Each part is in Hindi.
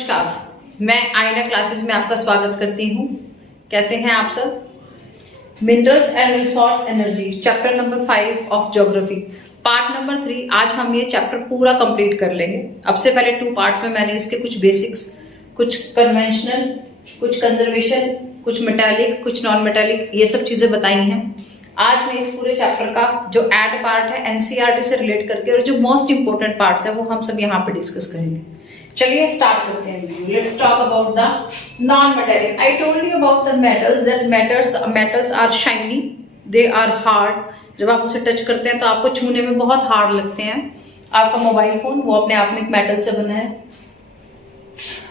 नमस्कार, मैं आईना क्लासेस में आपका स्वागत करती हूँ। कैसे हैं आप सब? Minerals and resource energy, chapter number 5 of geography, part number 3। आज हम ये चैप्टर पूरा कंप्लीट कर लेंगे। अब से पहले 2 पार्ट्स में मैंने इसके कुछ बेसिक्स, कुछ कन्वेंशनल, कुछ कंजर्वेशन, कुछ मेटालिक, कुछ नॉन मेटालिक, ये सब चीजें बताई हैं। आज मैं इस पूरे चैप्टर का जो एड पार्ट है एनसीईआरटी से रिलेट करके और जो मोस्ट इंपोर्टेंट पार्ट्स है वो हम सब यहाँ पे डिस्कस करेंगे। चलिए स्टार्ट करते हैं। Let's talk about the non metallic. I told you about the metals that metals are shiny, they are hard. जब आप उसे टच करते हैं तो आपको छूने में बहुत हार्ड लगते हैं। आपका मोबाइल फोन वो अपने आप में एक मेटल से बना है।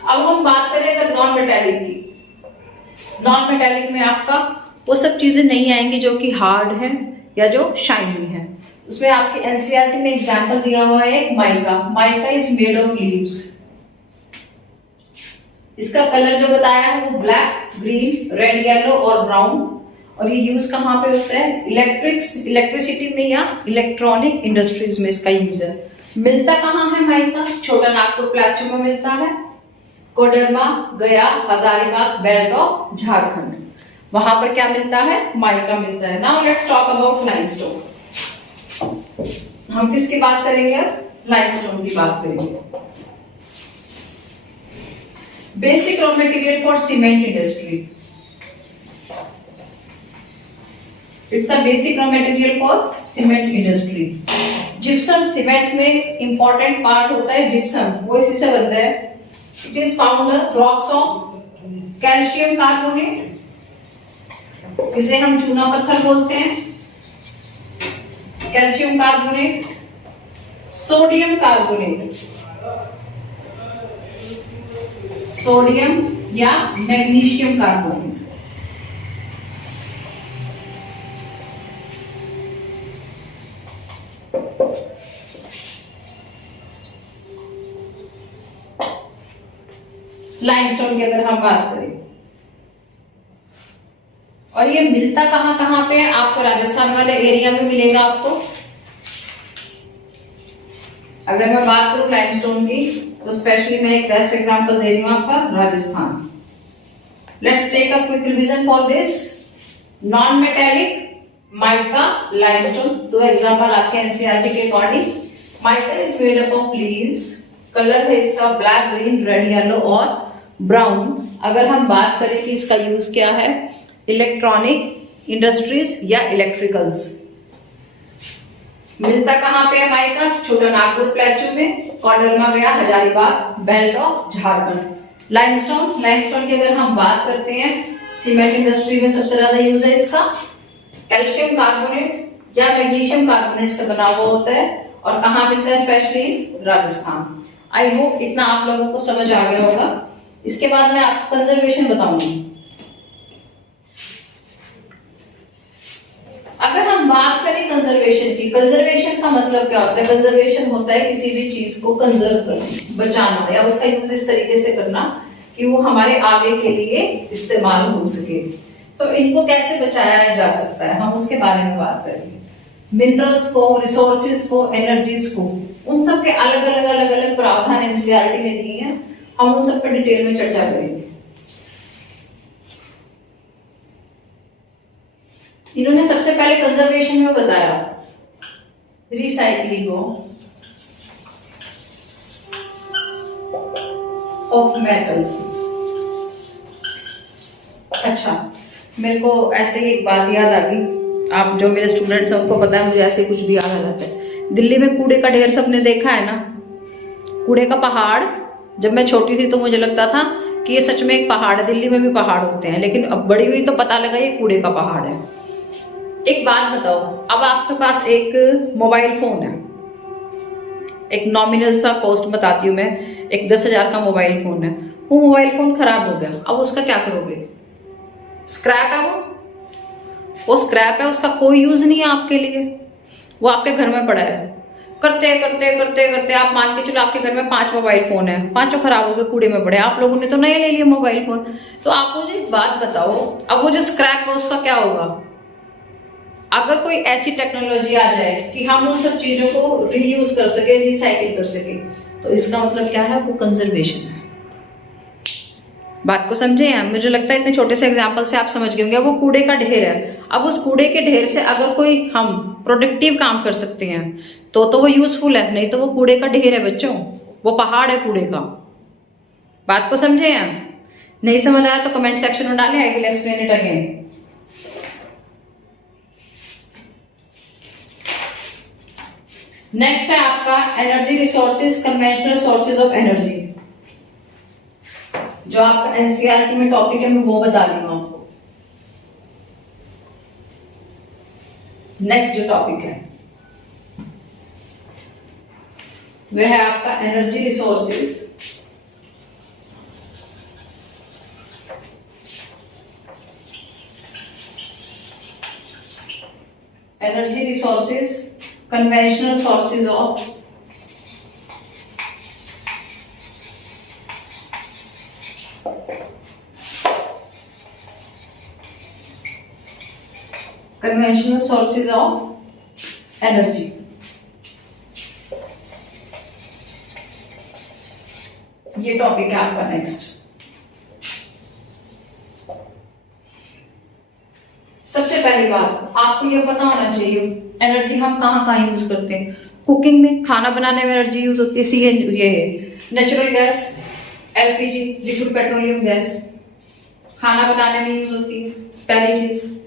अब हम बात करें अगर नॉन मेटालिक की। नॉन मेटालिक में आपका वो सब चीजें नहीं आएंगी जो कि हार्ड है या जो शाइनी है। उसमें आपके एनसीईआरटी में एग्जाम्पल दिया हुआ है mica. Mica is made of leaves. इसका कलर जो बताया है वो ब्लैक, ग्रीन, रेड, येलो और ब्राउन। और ये यूज कहाँ पे होता है? इलेक्ट्रिसिटी में या इलेक्ट्रॉनिक इंडस्ट्रीज में इसका यूज है। मिलता कहाँ है माइका? छोटा नागपुर प्लेटू में मिलता है, कोडरमा, गया, हजारीबाग, बेल्ट ऑफ झारखंड, वहां पर क्या मिलता है? माइका मिलता है। Now let's talk about limestone. हम किसकी बात करेंगे अब? लाइमस्टोन की बात करेंगे। Basic raw material for cement industry. It's a basic raw material for cement industry. Gypsum cement में इंपॉर्टेंट पार्ट होता है जिप्सम, वो इसी से बनता है। It is found rocks of calcium carbonate, इसे हम चूना पत्थर बोलते हैं, calcium carbonate, sodium carbonate, sodium या मैग्नीशियम कार्बोनेट। लाइमस्टोन की अगर हम बात करें, और ये मिलता कहां कहां पे है? आपको राजस्थान वाले एरिया में मिलेगा। आपको अगर मैं बात करूं लाइमस्टोन की तो स्पेशली मैं एक बेस्ट एग्जांपल दे रही हूं आपका Rajasthan. Let's take a quick revision for this. Non metallic, mica, limestone, 2 example आपके एनसीईआरटी के according. Mica is made up of leaves. Colour है इसका ब्लैक, ग्रीन, रेड, येलो और ब्राउन। अगर हम बात करें कि इसका यूज क्या है, इलेक्ट्रॉनिक इंडस्ट्रीज या इलेक्ट्रिकल्स। मिलता कहां पे है माइका? छोटा नागपुर प्लेटू में, कोडरमा, गया, Hazaribagh, belt of Jharkhand. Limestone की अगर हम बात करते हैं, सीमेंट इंडस्ट्री में सबसे ज्यादा यूज है इसका। कैल्शियम कार्बोनेट या मैग्नीशियम कार्बोनेट से बना हुआ होता है और कहाँ मिलता है? स्पेशली राजस्थान। आई होप इतना आप लोगों को समझ आ गया होगा। इसके बाद मैं आपको कंजर्वेशन बताऊंगी। अगर हम बात करें कंजर्वेशन की, कंजर्वेशन का मतलब क्या होता है? कंजर्वेशन होता है किसी भी चीज को कंजर्व करना, बचाना, या उसका यूज इस तरीके से करना कि वो हमारे आगे के लिए इस्तेमाल हो सके। तो इनको कैसे बचाया जा सकता है, हम उसके बारे में बात करेंगे। मिनरल्स को, रिसोर्सेज को, एनर्जीज को, उन सब के अलग अलग प्रावधान एनसीईआरटी ने दिए हैं। हम उन सब पर डिटेल में चर्चा करेंगे। इन्होंने सबसे पहले कंजर्वेशन में बताया रिसाइक्लिंग ऑफ मेटल्स। अच्छा, मेरे को ऐसे ही एक बात याद आ गई। आप जो मेरे स्टूडेंट्स हैं उनको पता है, मुझे ऐसे कुछ भी याद आ जाता है। दिल्ली में कूड़े का ढेर सबने देखा है ना, कूड़े का पहाड़। जब मैं छोटी थी तो मुझे लगता था कि ये सच में एक पहाड़ है, दिल्ली में भी पहाड़ होते हैं, लेकिन अब बड़ी हुई तो पता लगा ये कूड़े का पहाड़ है। एक बात बताओ, अब आपके पास एक मोबाइल फोन है, एक नॉमिनल सा कॉस्ट बताती हूँ मैं, एक 10,000 का मोबाइल फोन है। वो मोबाइल फोन खराब हो गया, अब उसका क्या करोगे? स्क्रैप है वो स्क्रैप है, उसका कोई यूज नहीं है आपके लिए, वो आपके घर में पड़ा है। करते करते करते करते आप मान के चलो आपके घर में 5 मोबाइल फोन है, 5 खराब हो गए, कूड़े में पड़े। आप लोगों ने तो नए ले लिए मोबाइल फोन। तो आप मुझे एक बात बताओ, अब वो जो स्क्रैप है उसका क्या होगा? अगर कोई ऐसी टेक्नोलॉजी आ जाए कि हम उन सब चीजों को रीयूज कर सके, रिसाइकिल कर सके, तो इसका मतलब क्या है? वो कंजर्वेशन है। बात को समझे हैं? मुझे लगता है इतने छोटे से एग्जाम्पल से आप समझ गए होंगे। वो कूड़े का ढेर है, अब उस कूड़े के ढेर से अगर कोई हम प्रोडक्टिव काम कर सकते हैं तो वो यूजफुल है, नहीं तो वो कूड़े का ढेर है बच्चों, वो पहाड़ है कूड़े का। बात को समझे हैं? नहीं समझ आया तो कमेंट सेक्शन में डालें, I will explain it again. Next है आपका energy resources, conventional sources of energy. जो आपका एनसीईआरटी में टॉपिक है मैं वो बता रही हूं आपको। नेक्स्ट जो टॉपिक है वह है आपका energy resources, energy resources, conventional sources of conventional sources of energy। ये टॉपिक है आपका नेक्स्ट। सबसे पहली बात आपको ये पता होना चाहिए एनर्जी हम कहाँ कहाँ यूज करते हैं। कुकिंग में, खाना बनाने में एनर्जी यूज होती है, ये natural gas, LPG liquid petroleum gas खाना बनाने में यूज होती है। पहली चीज,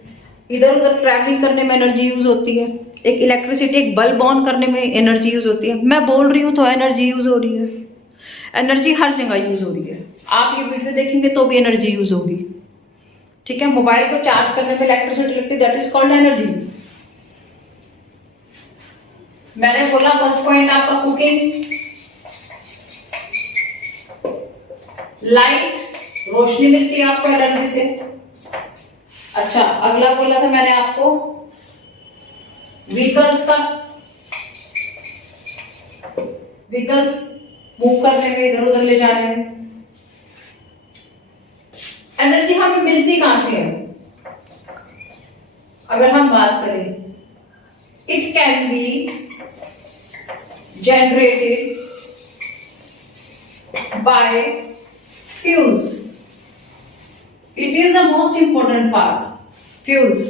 इधर उधर ट्रैवलिंग करने में एनर्जी यूज होती है। एक इलेक्ट्रिसिटी, एक बल्ब ऑन करने में एनर्जी यूज होती है। मैं बोल रही हूँ तो एनर्जी यूज हो रही है। एनर्जी हर जगह यूज हो रही है। आप ये वीडियो देखेंगे तो भी एनर्जी यूज होगी, ठीक है। मोबाइल को चार्ज करने में इलेक्ट्रिसिटी लगती है, दैट इज कॉल्ड एनर्जी। मैंने बोला फर्स्ट पॉइंट आपका कुकिंग, लाइट, रोशनी मिलती है आपको एनर्जी से। अच्छा, अगला बोला था मैंने आपको व्हीकल्स का, व्हीकल्स मूव करने में, इधर उधर ले जाने में एनर्जी हमें मिलती कहां से है? अगर हम बात करें, it can be generated by fuels. It is the most important part, fuels.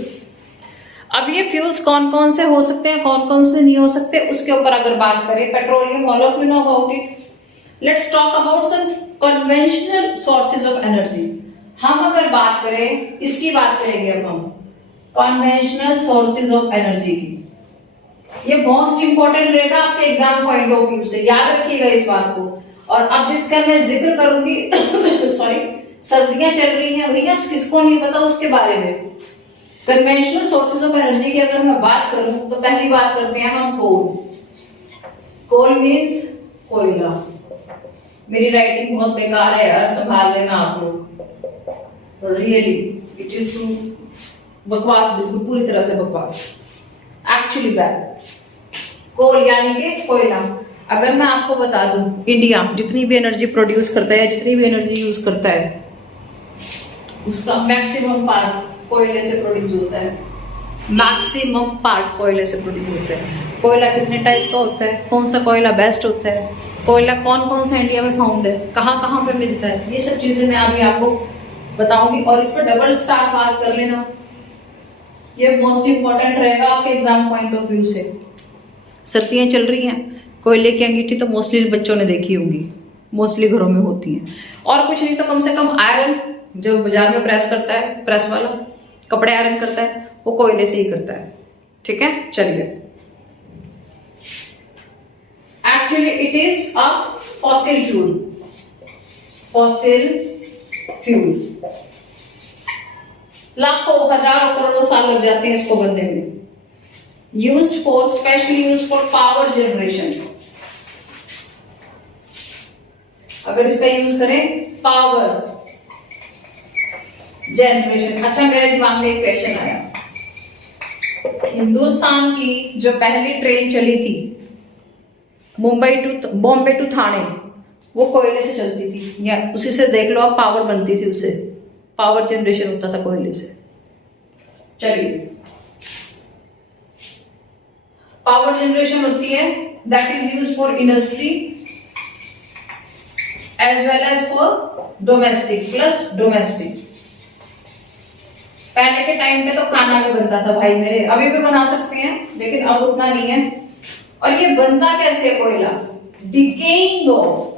अब ये फ्यूल्स कौन कौन से हो सकते हैं, कौन कौन से नहीं हो सकते, उसके ऊपर अगर बात करें, petroleum, all of you know about it. Let's talk about some conventional sources of energy. हम अगर बात करें, इसकी बात करेंगे अब हम कन्वेंशनल सोर्सेज ऑफ एनर्जी की। ये मोस्ट इंपॉर्टेंट रहेगा आपके एग्जाम पॉइंट ऑफ व्यू से, याद रखिएगा इस बात को। और अब जिसका मैं जिक्र करूंगी सॉरी, सर्दियां चल रही हैं भैया, किसको नहीं पता उसके बारे में। कन्वेंशनल सोर्सेज ऑफ एनर्जी की अगर मैं बात करूं तो पहली बात करते हैं हम कोल। कोल मीन्स कोयला। मेरी राइटिंग बहुत बेकार है यार, संभाल लेना आप लोग, रियली इट इज बकवास, बिल्कुल पूरी तरह से बकवास, एक्चुअली बैड। कोल यानी कि कोयला। अगर मैं आपको बता दूं, इंडिया जितनी भी एनर्जी प्रोड्यूस करता है, जितनी भी एनर्जी यूज करता है, उसका मैक्सिमम पार्ट कोयले से प्रोड्यूस होता है। मैक्सिमम पार्ट कोयले से प्रोड्यूस होता है। कोयला कितने टाइप का होता है, कौन सा कोयला बेस्ट होता है, कोयला कौन कौन सा इंडिया में फाउंड है, कहाँ कहाँ पे मिलता है, ये सब चीजें मैं अभी आपको बताऊंगी। और इस पर डबल स्टार मार्क कर लेना, ये मोस्ट इंपॉर्टेंट रहेगा आपके एग्जाम पॉइंट ऑफ व्यू से। सर्दियाँ चल रही हैं, कोयले की अंगीठी तो मोस्टली बच्चों ने देखी होगी, मोस्टली घरों में होती है। और कुछ नहीं तो कम से कम आयरन, जो बाजार में प्रेस करता है, प्रेस वाला कपड़े आयरन करता है, वो कोयले से ही करता है, ठीक है। चलिए, actually it is a fossil fuel, fossil fuel. लाखों, हजारों, करोड़ों साल लग जाते हैं इसको बनने में। Used for, specially used for power generation. अगर इसका यूज करें पावर जनरेशन। अच्छा, मेरे दिमाग में एक क्वेश्चन आया। हिंदुस्तान की जो पहली ट्रेन चली थी मुंबई टू बॉम्बे टू थाने, वो कोयले से चलती थी, या उसी से देख लो आप, पावर बनती थी, उससे पावर जनरेशन होता था कोयले से। चलिए, पावर जनरेशन होती है that is used for industry as well as for domestic plus domestic. पहले के टाइम पे तो खाना भी बनता था भाई मेरे, अभी भी बना सकते हैं लेकिन अब उतना नहीं है। और ये बनता कैसे है कोयला? Decaying of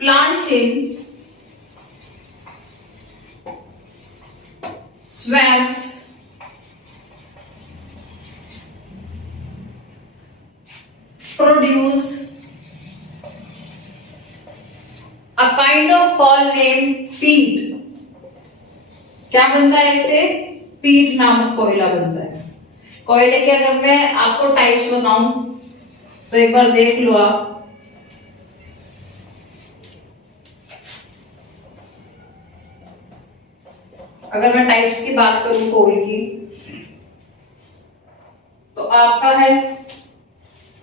plants in swamps produce a kind of coal named peat। क्या बनता है इससे? पीट नामक कोयला बनता है। कोयले के अगर मैं आपको टाइप्स बताऊं तो एक बार देख लो आप। अगर मैं टाइप्स की बात करूं कोल की तो आपका है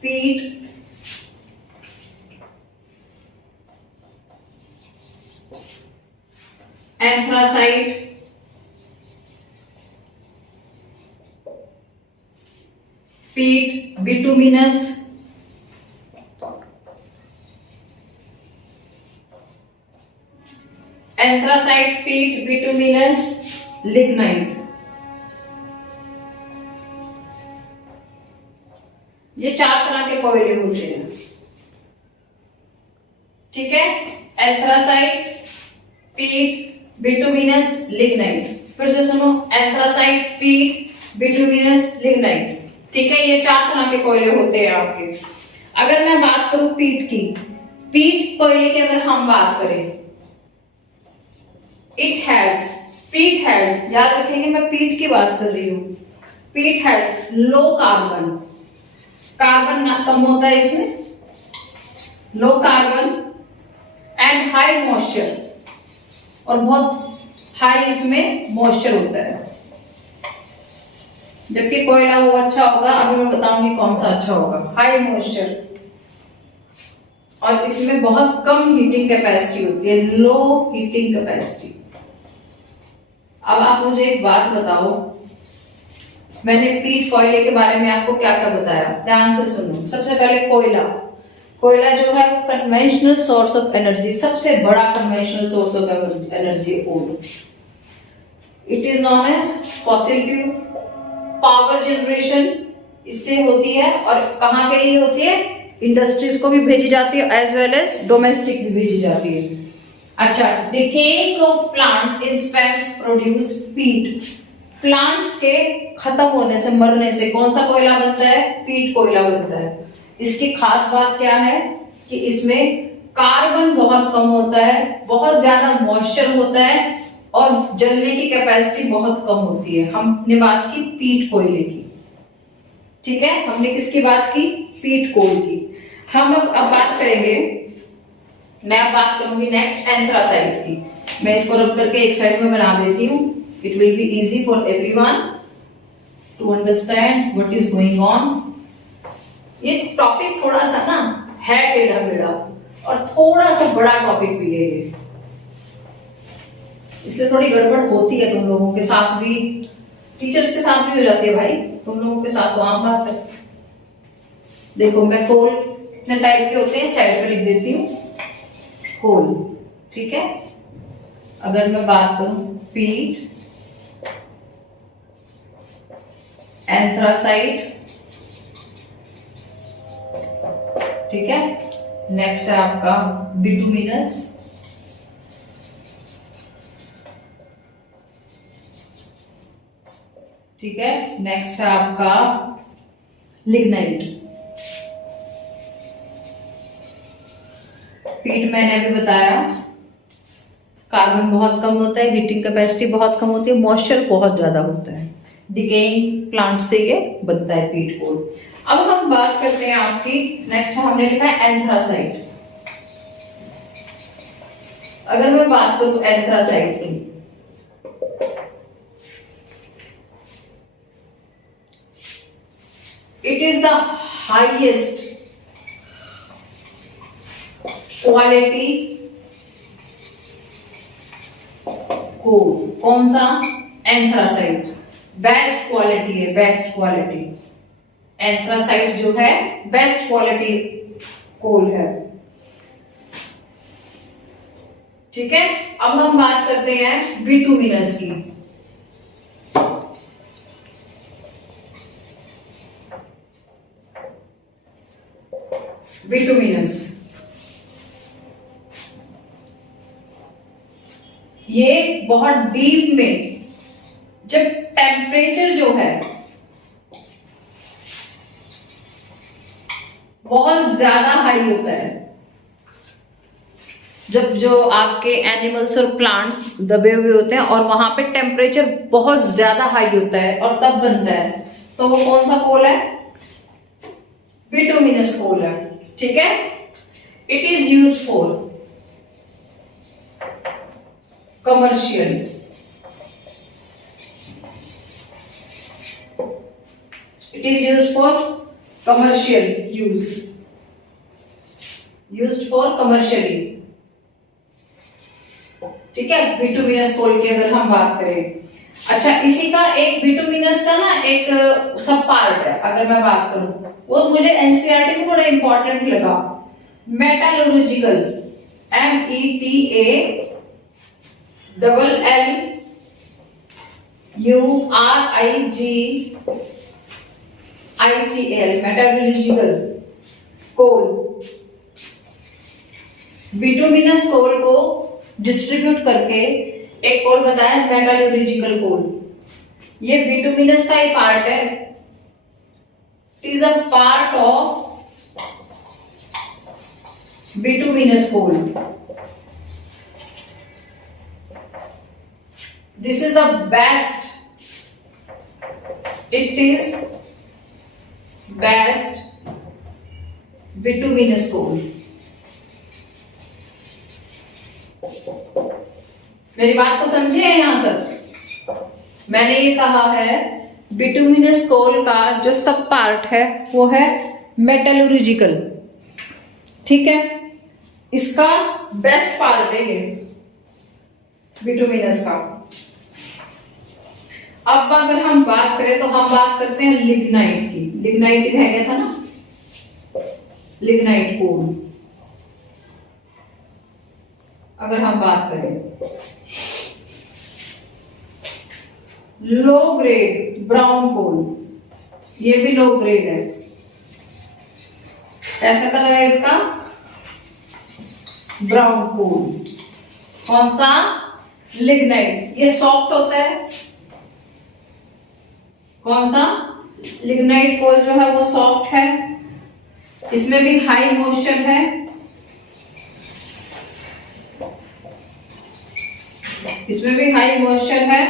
पीट, एंथ्रासाइट, पीट बिटुमिनस, एंथ्रासाइट, पीट बिटुमिनस, लिग्नाइट। ये 4 तरह के कोयले होते हैं, ठीक है? एंथ्रासाइट, पीट, बिटुमिनस, लिग्नाइट। फिर से सुनो, एंथ्रासाइट, पीट, बिटुमिनस, लिग्नाइट, ठीक है? ये 4 तरह के कोयले होते हैं आपके। अगर मैं बात करूं पीट की, पीट कोयले की अगर हम बात करें, पीट हैज, याद रखेंगे मैं पीट की बात कर रही हूं। पीट हैज लो कार्बन, कार्बन कम होता है इसमें, low carbon and high moisture, और बहुत हाई इसमें मॉइस्चर होता है। जबकि कोयला वो अच्छा होगा, अभी मैं बताऊंगी कौन सा अच्छा होगा। हाई मॉइस्चर और इसमें बहुत कम हीटिंग कैपेसिटी होती है, लो हीटिंग कैपेसिटी। अब आप मुझे एक बात बताओ, मैंने पीट कोयले के बारे में आपको क्या क्या बताया, ध्यान से सुनो। सबसे पहले कोयला, कोयला जो है वो कन्वेंशनल सोर्स ऑफ एनर्जी, सबसे बड़ा conventional source of energy coal. It is known as fossil fuel. Power generation इससे होती है, और कहाँ के लिए होती है? इंडस्ट्रीज को भी भेजी जाती है, एज वेल एज डोमेस्टिक भी भेजी जाती है। अच्छा, decaying of plants in swamps produce पीट। प्लांट्स के खत्म होने से, मरने से कौन सा कोयला बनता है? पीट कोयला बनता है। इसकी खास बात क्या है कि इसमें कार्बन बहुत कम होता है, बहुत ज्यादा मॉइस्चर होता है, और जलने की कैपेसिटी बहुत कम होती है। हमने बात की पीट कोयले की, ठीक है? हमने किसकी बात की? पीट कोल की। हम अब बात करेंगे, मैं अब बात करूंगी नेक्स्ट एंथ्रासाइट की। मैं इसको रब करके एक साइड में बना देती हूँ। It will be easy for everyone to understand what is going on. ये टॉपिक थोड़ा सा ना है टेढ़ा मेढ़ा, और थोड़ा सा बड़ा टॉपिक भी है ये, इसलिए थोड़ी गड़बड़ होती है तुम लोगों के साथ भी, टीचर्स के साथ भी हो जाती है भाई, तुम लोगों के साथ तो आम बात है। देखो, मैं कोल कितने टाइप के होते हैं साइड पे लिख देती हूँ, कोल, ठीक है? अगर मैं बात करूं पीट, एंथ्रासाइट, ठीक है? नेक्स्ट है आपका बिटुमिनस, ठीक है? नेक्स्ट है आपका लिग्नाइट। पीट मैंने अभी बताया, कार्बन बहुत कम होता है, हीटिंग कैपेसिटी बहुत कम होती है, मॉइस्चर बहुत ज्यादा होता है। डिकेइंग प्लांट से ये बनता है पीट कोल। अब हम बात करते हैं आपकी, नेक्स्ट हमने लिखा है एंथ्रासाइट। अगर मैं बात करूं एंथ्रासाइट की, it is the highest quality coal. कौन सा? एंथ्रासाइट। बेस्ट क्वालिटी है, बेस्ट क्वालिटी। एंथ्रासाइट जो है बेस्ट क्वालिटी कोल है। ठीक है, अब हम बात करते हैं बिटुमिनस की। बिटुमिनस ये बहुत डीप में जब टेम्परेचर जो है बहुत ज्यादा हाई होता है, जब जो आपके एनिमल्स और प्लांट्स दबे हुए होते हैं और वहां पे टेम्परेचर बहुत ज्यादा हाई होता है और तब बनता है, तो वो कौन सा कोल है? बिटुमिनस कोल है। ठीक है, it is used for commercial, it is used for commercial used for commercially. ठीक है, बिटुमिनस कोल की अगर हम बात करें। अच्छा, इसी का एक बिटुमिनस का ना एक सब पार्ट है, अगर मैं बात करूं वो मुझे एनसीईआरटी में थोड़ा इंपॉर्टेंट लगा। मेटालर्जिकल, METALLURGICL, मेटालर्जिकल कोल। बिटुमिनस कोल को डिस्ट्रीब्यूट करके एक कोल बताया मेटालर्जिकल कोल। ये बिटुमिनस का ही पार्ट है, it is a part of bituminous coal. This is the best, it is best bituminous coal. मेरी बात को समझे हैं यहां तक? मैंने ये कहा है बिटुमिनस कोल का जो सब पार्ट है वो है मेटलर्जिकल। ठीक है, इसका बेस्ट पार्ट है ये बिटुमिनस का। अब अगर हम बात करें तो हम बात करते हैं लिग्नाइट की। लिग्नाइट रह गया था ना, लिग्नाइट कोल अगर हम बात करें। लो ग्रेड ब्राउन कोल, ये भी लो ग्रेड है। ऐसा कलर है इसका ब्राउन कोल। कौन सा? लिग्नाइट। ये सॉफ्ट होता है। कौन सा? लिग्नाइट कोल जो है वो सॉफ्ट है, इसमें भी हाई मॉइस्चर है, इसमें भी हाई मॉइस्चर है।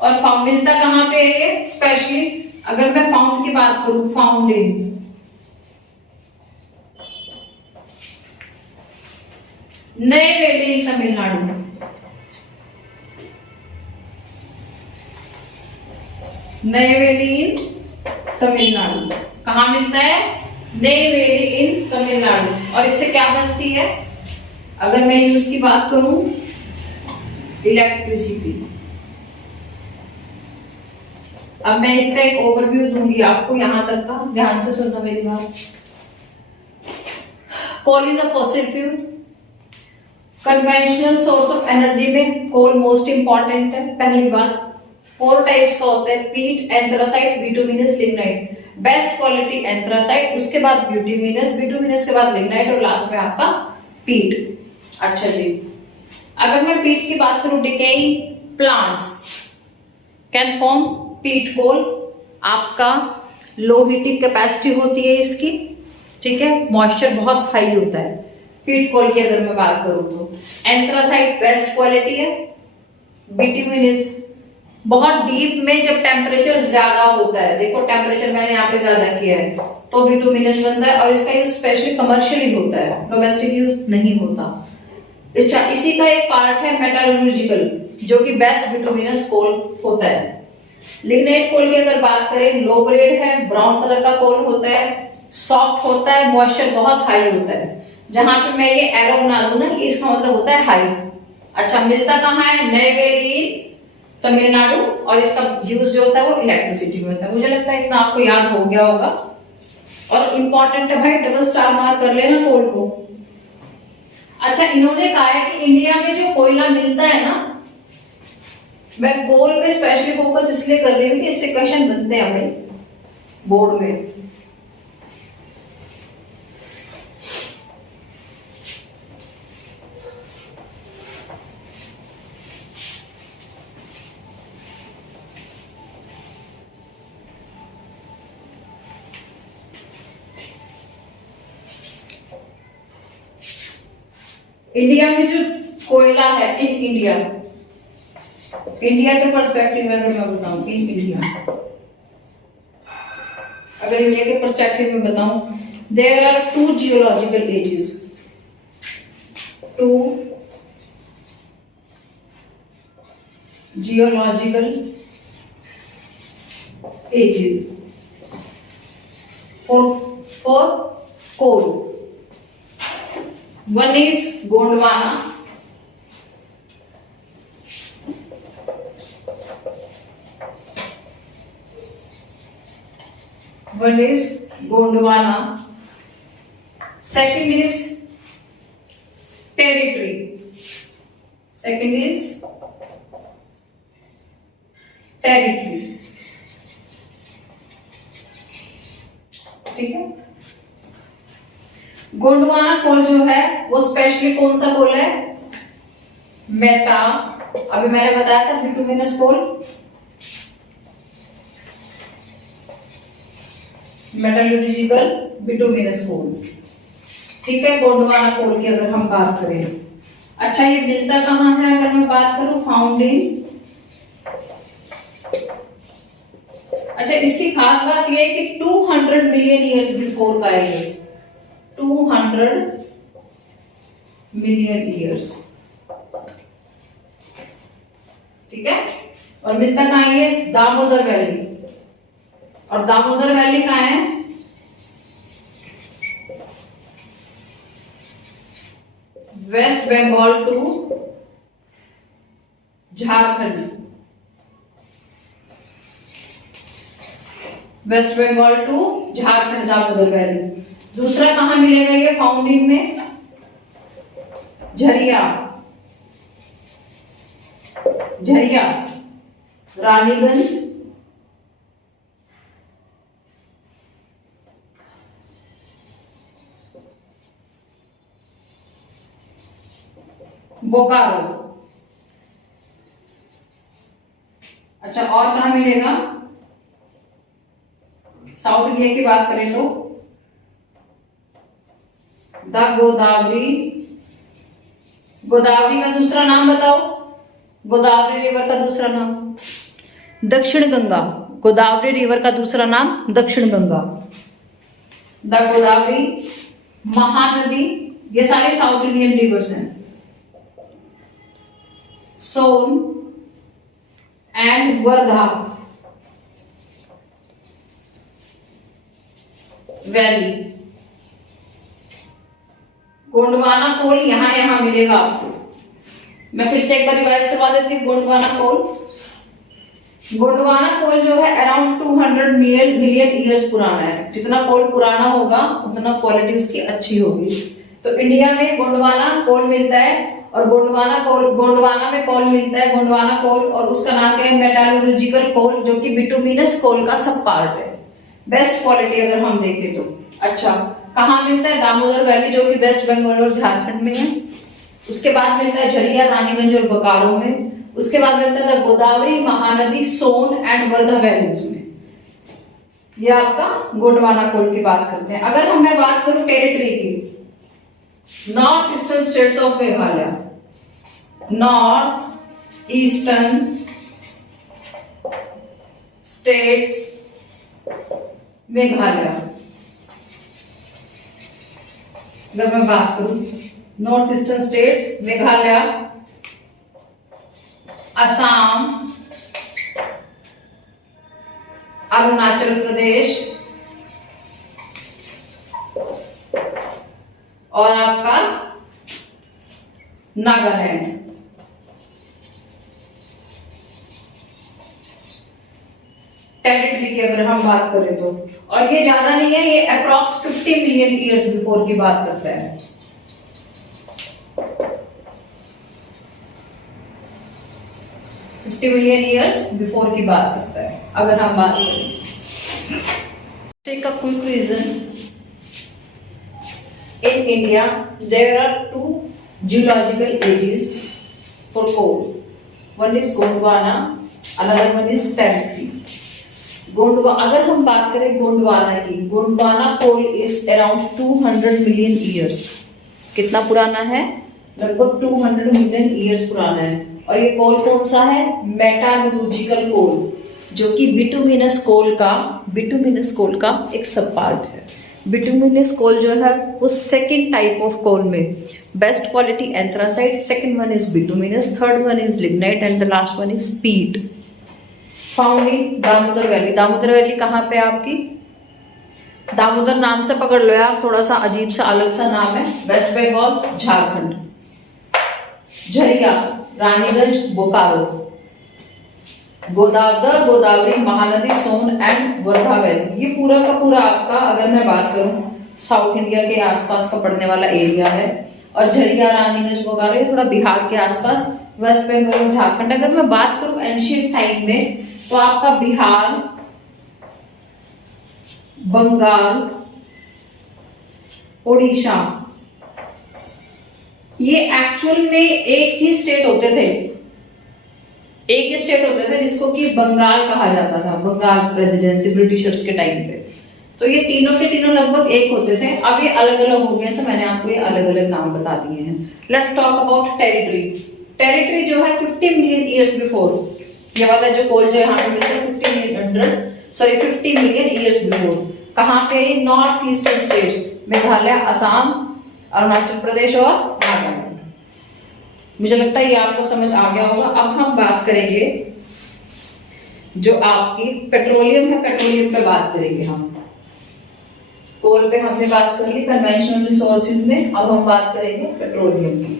और फाउंड मिलता कहां पे है ये? स्पेशली अगर मैं फाउंड की बात करूं, फाउंड इन नेयवेली तमिलनाडु। नेयवेली इन तमिलनाडु कहां मिलता है? नेयवेली इन तमिलनाडु। और इससे क्या बनती है? अगर मैं इसकी बात करूं, इलेक्ट्रिसिटी। अब मैं इसका एक ओवरव्यू दूंगी आपको, यहां तक का ध्यान से सुनना मेरी बात। Coal is a fossil fuel. Conventional source of energy में कोल मोस्ट इंपॉर्टेंट है। पहली बात, 4 टाइप्स का होता है, पीट, anthracite, bituminous, lignite. Best quality anthracite, उसके बाद बिटुमिनस, बिटुमिनस के बाद लिग्नाइट और लास्ट में आपका पीट। अच्छा जी, अगर मैं पीट की बात करूं, डिकेइंग प्लांट्स कैन फॉर्म पीट कोल। आपका लो हीटिंग कैपेसिटी होती है इसकी। ठीक है, मॉइस्चर बहुत हाई होता है पीट कोल की अगर मैं बात करूं तो। एंथ्रासाइट बेस्ट क्वालिटी है। बिटुमिनस बहुत डीप में जब टेम्परेचर ज्यादा होता है, देखो टेम्परेचर मैंने यहाँ पे ज्यादा किया है तो बिटुमिनस बनता है, और इसका यूज स्पेशली कमर्शियली होता है, डोमेस्टिक यूज नहीं होता। इसी का एक पार्ट है मेटालर्जिकल, जो कि बेस्ट बिटुमिनस कोल होता है। लिग्नाइट कोल की अगर बात करें, लो ग्रेड है, ब्राउन कलर का कोल होता है, सॉफ्ट होता है, मॉइस्चर बहुत हाई होता है। जहां पे मैं ये एरो बना दूं ना, ये इसका मतलब होता है हाई। अच्छा, मिलता कहाँ है? नेयवेली तमिलनाडु, और इसका यूज जो होता है वो इलेक्ट्रिसिटी में होता है। मुझे लगता है इतना आपको याद हो गया होगा। और इम्पोर्टेंट है भाई, डबल स्टार मार्क कर लेना कोल को। अच्छा, इन्होंने कहा है कि इंडिया में जो कोयला मिलता है ना, मैं कोल पे स्पेशली फोकस इसलिए कर रही हूँ कि इससे क्वेश्चन बनते हैं भाई बोर्ड में। इंडिया में जो कोयला है, इन इंडिया, इंडिया के पर्सपेक्टिव में अगर मैं बताऊं, इन इंडिया, अगर इंडिया के पर्सपेक्टिव में बताऊं, there are 2 geological ages, 2 geological ages for coal. One is Gondwana, one is Gondwana, second is territory, second is territory, ठीक है। गोंडवाना कोल जो है वो स्पेशली कौन सा कोल है? मेटा, अभी मैंने बताया था बिटुमिनस कोल, मेटलर्जिकल बिटुमिनस कोल, ठीक है। गोंडवाना कोल की अगर हम बात करें, अच्छा ये मिलता कहाँ है? अगर मैं बात करूं फाउंड इन, अच्छा इसकी खास बात यह है कि 200 मिलियन ईयर्स बिफोर का है ये, 200 मिलियन ईयर्स, ठीक है। और मिलता कहाँ है ये? दामोदर वैली, और दामोदर वैली कहाँ है? West Bengal to Jharkhand, west Bengal to Jharkhand Damodar valley. दूसरा कहां मिलेगा ये फाउंडिंग में? झरिया, झरिया, रानीगंज, बोकारो। अच्छा और कहां मिलेगा? साउथ इंडिया की बात करें तो द गोदावरी, गोदावरी का दूसरा नाम बताओ, गोदावरी रिवर का दूसरा नाम? दक्षिण गंगा, गोदावरी रिवर का दूसरा नाम दक्षिण गंगा, द गोदावरी, महानदी, ये सारे साउथ इंडियन रिवर्स हैं। सोन एंड वर्धा वैली। गोंडवाना कोल यहां मिलेगा आपको। मैं फिर से एक बार रिवाइज करवा देती हूँ। गोंडवाना कोल जो है अराउंड 200 मिलियन ईयर्स पुराना है। जितना कोल पुराना होगा उतना क्वालिटी उसकी अच्छी होगी। तो इंडिया में गोंडवाना कोल मिलता है, और गोंडवाना में कोल मिलता है, गोंडवाना कोल, और उसका नाम क्या है? मेटालर्जिकल कोल, जो कि बिटुमिनस कोल का सब पार्ट है। बेस्ट क्वालिटी अगर हम देखें तो। अच्छा कहाँ मिलता है? दामोदर वैली, जो कि वेस्ट बंगाल और झारखंड में है। उसके बाद मिलता है झरिया, रानीगंज और बोकारो में। उसके बाद मिलता है गोदावरी, महानदी, सोन एंड वर्धा वैलीज में। ये आपका गोंडवाना कोल की बात करते हैं। अगर मैं बात करूं टेरिटरी की, north eastern states of Meghalaya, north eastern states Meghalaya, अगर मैं बात करूं north eastern states Meghalaya, Assam, Arunachal Pradesh और आपका नागालैंड। टेरिटरी की अगर हम बात करें तो, और ये ज्यादा नहीं है, ये अप्रॉक्स 50 मिलियन ईयर्स बिफोर की बात करता है। 50 मिलियन ईयर्स बिफोर की बात करता है अगर हम बात करें। Take a quick region, in India there are two geological ages for coal. One is Gondwana, another one is Tertiary. अगर हम बात करें गोंडवाना की, Gondwana coal is around 200 million years. कितना पुराना है? लगभग 200 मिलियन ईयर्स पुराना है। और ये कोल कौन सा है? मेटालर्जिकल कोल, जो कि बिटुमिनस कोल का एक सब पार्ट है। बिटुमिनस कोल जो है वो सेकंड टाइप ऑफ कोल में, best quality anthracite, second one is bituminous, third one is lignite and the last one is peat. Found in Damodar valley. Damodar valley कहाँ पे आपकी? दामोदर नाम से पकड़ लो यार, थोड़ा सा अजीब सा अलग सा नाम है। West Bengal, Jharkhand. Jharia, Raniganj, Bokaro. Godavari, Mahanadi, Son and Wardha valley. ये पूरा का पूरा आपका, अगर मैं बात करूं, साउथ इंडिया के आसपास का पड़ने वाला एरिया है। और झरिया, रानीगंज, बोकारो ये थोड़ा बिहार के आसपास, वेस्ट बंगाल, झारखंड। अगर मैं बात करूं एंशिएंट टाइम में, तो आपका बिहार, बंगाल, उड़ीसा, ये एक्चुअल में एक ही स्टेट होते थे, जिसको कि बंगाल कहा जाता था। बंगाल प्रेसिडेंसी ब्रिटिशर्स के टाइम पे। तो ये तीनों के तीनों लगभग एक होते थे। अब ये अलग अलग हो गए, तो मैंने आपको ये अलग अलग नाम बता दिए हैं। Let's talk about territory. Territory जो है 50 मिलियन ईयर्स बिफोर, ये वाला जो कोल जो यहाँ पे मिलता है 50 मिलियन ईयर्स बिफोर। कहाँ पे? North eastern states, Meghalaya, Assam, Arunachal Pradesh और नागालैंड। मुझे लगता है ये आपको समझ आ गया होगा। अब हम बात करेंगे जो आपकी पेट्रोलियम है, पेट्रोलियम पे बात करेंगे हम। कोल पे हमने बात कर ली कन्वेंशनल रिसोर्सेज में, अब हम बात करेंगे पेट्रोलियम की।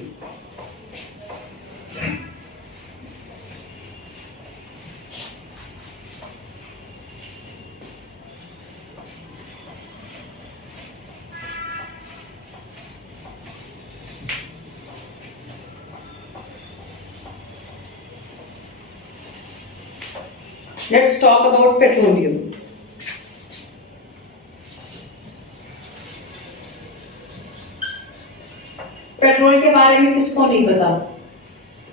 Let's talk about petroleum. Petrol के बारे में किसको नहीं पता?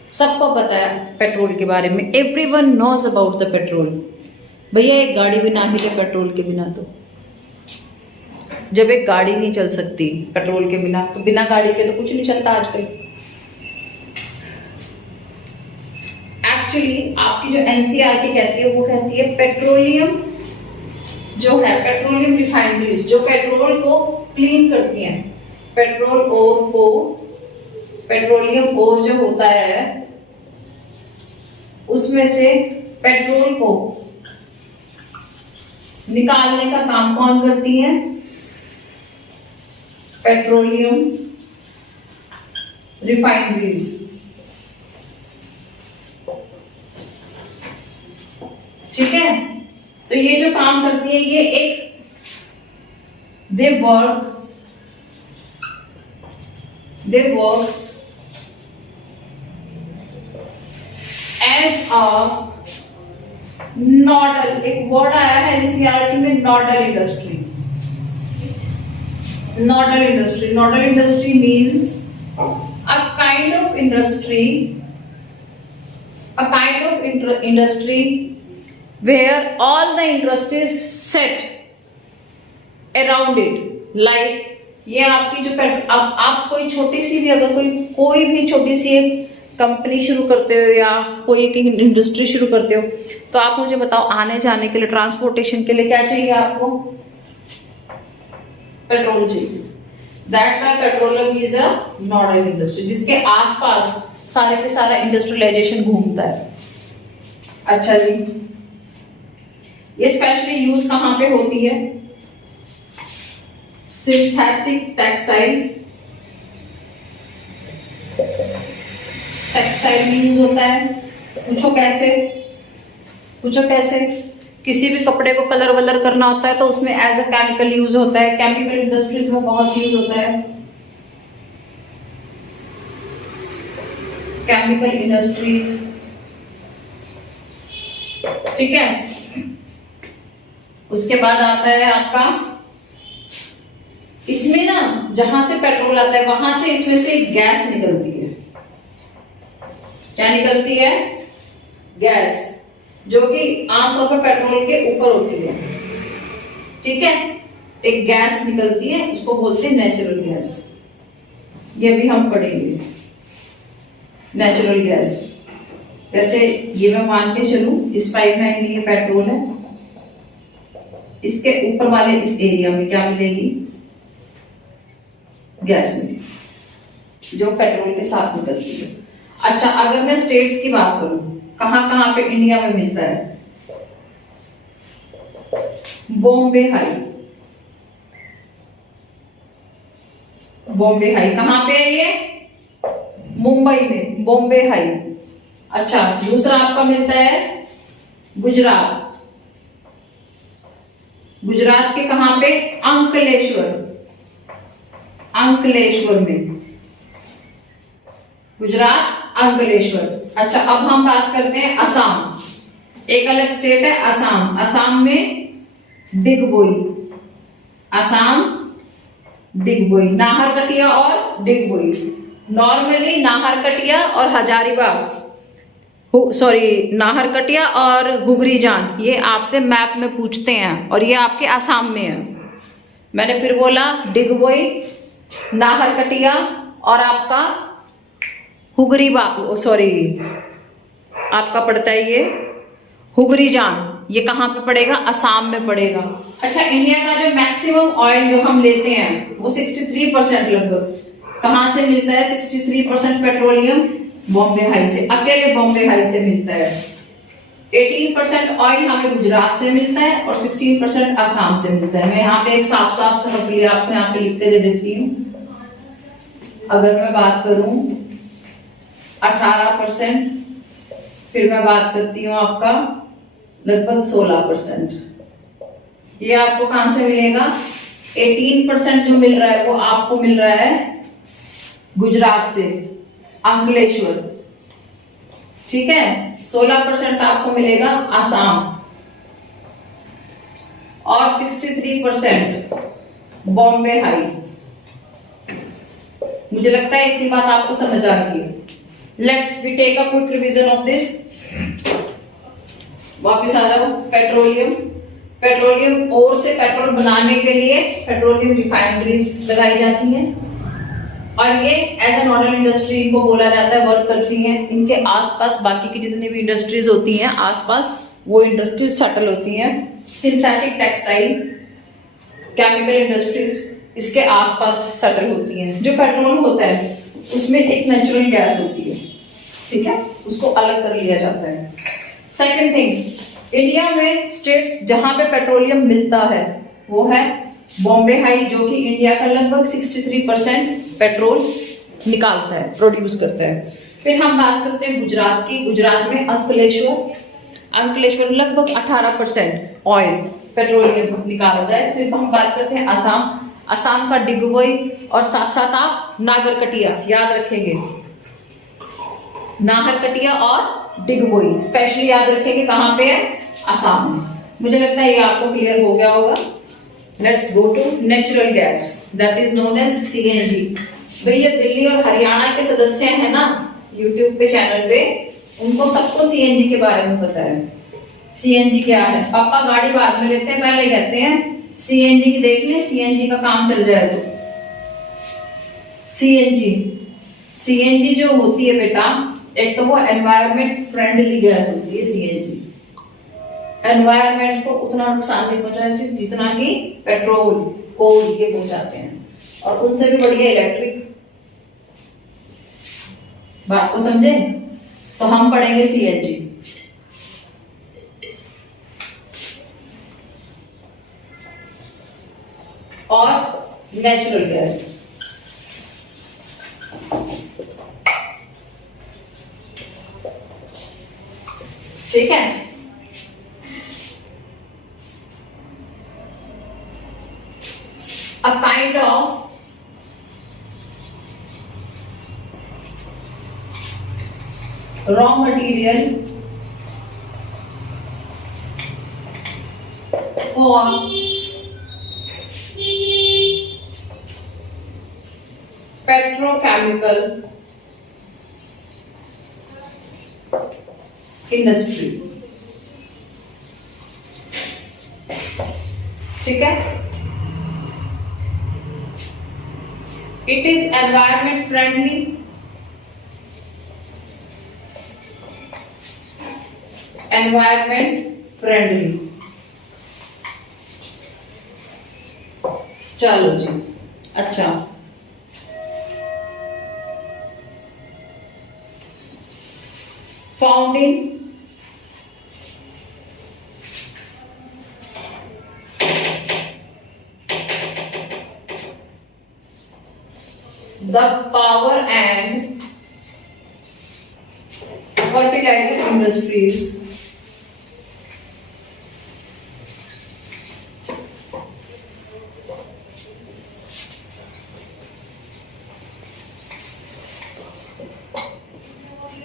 सबको पता है पेट्रोल के बारे में। Everyone knows about the petrol. भैया एक गाड़ी भी ना हिले पेट्रोल के बिना, तो जब एक गाड़ी नहीं चल सकती पेट्रोल के बिना, तो बिना गाड़ी के तो कुछ नहीं चलता आजकल। एक्चुअली आपकी जो एनसीईआरटी कहती है वो कहती है पेट्रोलियम जो है, पेट्रोलियम रिफाइनरीज जो पेट्रोल को क्लीन करती हैं, पेट्रोल ओर को, पेट्रोलियम ओर जो होता है उसमें से पेट्रोल को निकालने का काम कौन करती है? Petroleum refineries. ठीक है, तो ये जो काम करती है, ये एक दे वर्क्स एज अ नोडल। एक वर्ड आया है एनसीईआरटी में, nodal industry. Nodal industry means a kind of industry where all the interest is set around it, like ये आपकी जो अब आप कोई छोटी सी भी, अगर कोई भी छोटी सी एक कंपनी शुरू करते हो या कोई एक इंडस्ट्री शुरू करते हो, तो आप मुझे बताओ आने जाने के लिए, ट्रांसपोर्टेशन के लिए क्या चाहिए आपको? पेट्रोल चाहिए। That's why petroleum is a nodal industry, जिसके आसपास सारे के सारा इंडस्ट्रियलाइजेशन घूमता है। अच्छा जी, ये स्पेशली यूज कहां पे होती है? सिंथेटिक टेक्सटाइल में यूज होता है। पूछो कैसे? किसी भी कपड़े को कलर वलर करना होता है तो उसमें एज अ केमिकल यूज होता है, केमिकल इंडस्ट्रीज में बहुत यूज होता है, केमिकल इंडस्ट्रीज। ठीक है, उसके बाद आता है आपका, इसमें ना जहां से पेट्रोल आता है वहां से इसमें से गैस निकलती है। क्या निकलती है? गैस, जो कि आमतौर पर पेट्रोल के ऊपर होती है। ठीक है, एक गैस निकलती है, उसको बोलते हैं नेचुरल गैस। ये भी हम पढ़ेंगे, नेचुरल गैस। जैसे ये मैं मान के चलूं, इस पाइप लाइन में ये पेट्रोल है, इसके ऊपर वाले इस एरिया में क्या मिलेगी? गैस मिलेगी, जो पेट्रोल के साथ निकलती है। अच्छा, अगर मैं स्टेट्स की बात करूं, कहां कहां पे इंडिया में मिलता है? बॉम्बे हाई, बॉम्बे हाई कहां पे है? ये मुंबई में, बॉम्बे हाई। अच्छा, दूसरा आपका मिलता है गुजरात, गुजरात के कहां पे? अंकलेश्वर, अंकलेश्वर में, गुजरात अंकलेश्वर। अच्छा, अब हम बात करते हैं असम, एक अलग स्टेट है असम, असम में डिगबोई, असम डिगबोई, नाहरकटिया और डिगबोई। नॉर्मली नाहरकटिया और हजारीबाग, सॉरी नाहरकटिया और हुगरीजान, ये आपसे मैप में पूछते हैं और ये आपके असम में है। मैंने फिर बोला, डिगबोई, नाहरकटिया और आपका हुगरीबाग, सॉरी आपका पड़ता है ये हुगरीजान, ये कहाँ पे पड़ेगा? असम में पड़ेगा। अच्छा, इंडिया का जो मैक्सिमम ऑयल जो हम लेते हैं वो 63% लगभग कहाँ से मिलता है? 63% पेट्रोलियम बॉम्बे हाई से, अकेले बॉम्बे हाई से मिलता है। 18% ऑयल हमें गुजरात से मिलता है और 16% असम से मिलता है। मैं यहाँ पे एक साफ साफ सरफली आपको यहाँ पे लिख के दे देती हूँ। अगर मैं बात करूं 18%, फिर मैं बात करती हूँ आपका लगभग 16%, ये आपको कहां से मिलेगा? 18% जो मिल रहा है वो आपको मिल रहा है गुजरात से, अंकलेश्वर। ठीक है, 16% आपको मिलेगा असम और 63% बॉम्बे हाई। मुझे लगता है इतनी बात आपको समझ आ गई है। Let's we take a quick revision of this. वापस आ जाओ, पेट्रोलियम, पेट्रोलियम और से पेट्रोल बनाने के लिए पेट्रोलियम रिफाइनरीज लगाई जाती हैं और ये एज ए नॉडल इंडस्ट्री इनको बोला जाता है, वर्क करती हैं। इनके आसपास बाकी की जितनी भी इंडस्ट्रीज होती हैं आसपास, वो इंडस्ट्रीज सेटल होती हैं। सिंथेटिक टेक्सटाइल, केमिकल इंडस्ट्रीज इसके आसपास सेटल होती हैं। जो पेट्रोल होता है उसमें एक नेचुरल गैस होती है, ठीक है, उसको अलग कर लिया जाता है। सेकंड थिंग, इंडिया में स्टेट्स जहां पे पेट्रोलियम मिलता है वो है बॉम्बे हाई, जो कि इंडिया का लगभग 63% पेट्रोल निकालता है, प्रोड्यूस करता है। फिर हम बात करते हैं गुजरात की। गुजरात में अंकलेश्वर, अंकलेश्वर लगभग 18% ऑयल पेट्रोलियम निकालता है। फिर हम बात करते हैं असम, असम का डिगबोई और साथ साथ आप नागरकटिया याद रखेंगे, नाहरकटिया और डिगबोई स्पेशली याद रखेंगे, कहां पे है? असम में। मुझे लगता है ये आपको क्लियर हो गया होगा। Let's go to natural gas that is known as CNG. भैया दिल्ली और हरियाणा के सदस्य हैं ना यूट्यूब पे चैनल पे, उनको सबको सीएनजी के बारे में पता है। सीएनजी क्या है? पापा गाड़ी बाद में लेते हैं, पहले कहते हैं सीएनजी की देख ले, सीएनजी का काम चल जाए तो। सीएनजी, सीएनजी जो होती है बेटा, एक तो वो एनवायरमेंट फ्रेंडली गैस होती है सीएनजी। एनवायरमेंट को उतना नुकसान नहीं पहुंचाना चाहिए जितना कि पेट्रोल, कोल ये पहुंचाते हैं, और उनसे भी बढ़िया इलेक्ट्रिक। बात को समझे? तो हम पढ़ेंगे सीएनजी। और नेचुरल गैस। ठीक है, a kind of raw material for petrochemical industry. ठीक है? It is environment friendly. Environment friendly. चलो जी, अच्छा, found in the power and fertilizer industries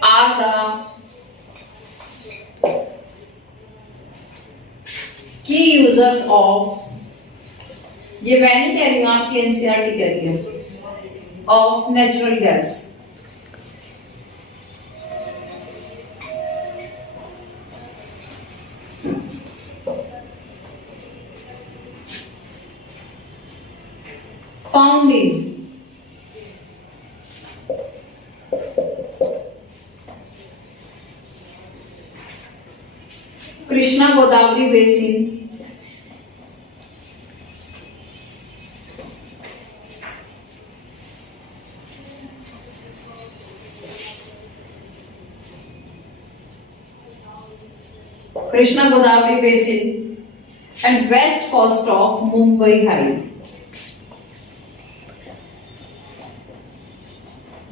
are the key users of, ये मैं नहीं कह रही हूं, आपकी एनसीईआरटी कह रही है, of natural gas. Found in Krishna Godavari basin, Krishna Godavari basin and west coast of Mumbai High.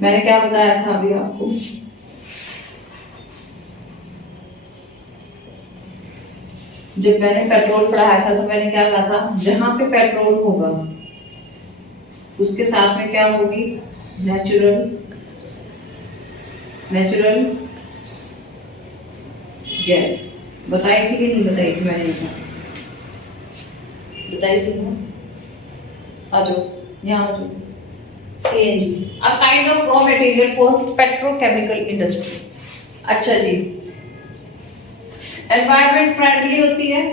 मैंने क्या बताया था अभी आपको? जब मैंने पेट्रोल पढ़ाया था तो मैंने क्या कहा था, जहां पे पेट्रोल होगा उसके साथ में क्या होगी, नेचुरल गैस। बताई थी कि नहीं बताई थी मैंने? बताई थी ना? आ जाओ यहाँ आ जाओ। CNG, a kind of raw material for petrochemical industry. अच्छा जी, environment friendly होती है।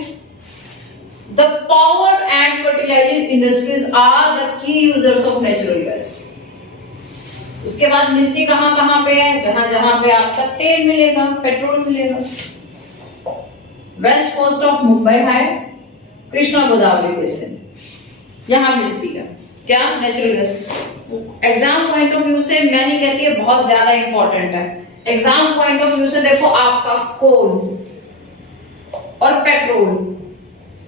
The power and fertilizer industries are the key users of natural gas. उसके बाद मिलती कहाँ कहाँ पे है? जहां जहां पे आपका तेल मिलेगा, पेट्रोल मिलेगा। West coast of Mumbai high, Krishna Godavari basin, यहां मिलती है क्या? Natural gas. Exam point of view से मैं नहीं कहती है बहुत ज्यादा इंपॉर्टेंट है। एग्जाम पॉइंट ऑफ व्यू से देखो, आपका कोल और पेट्रोल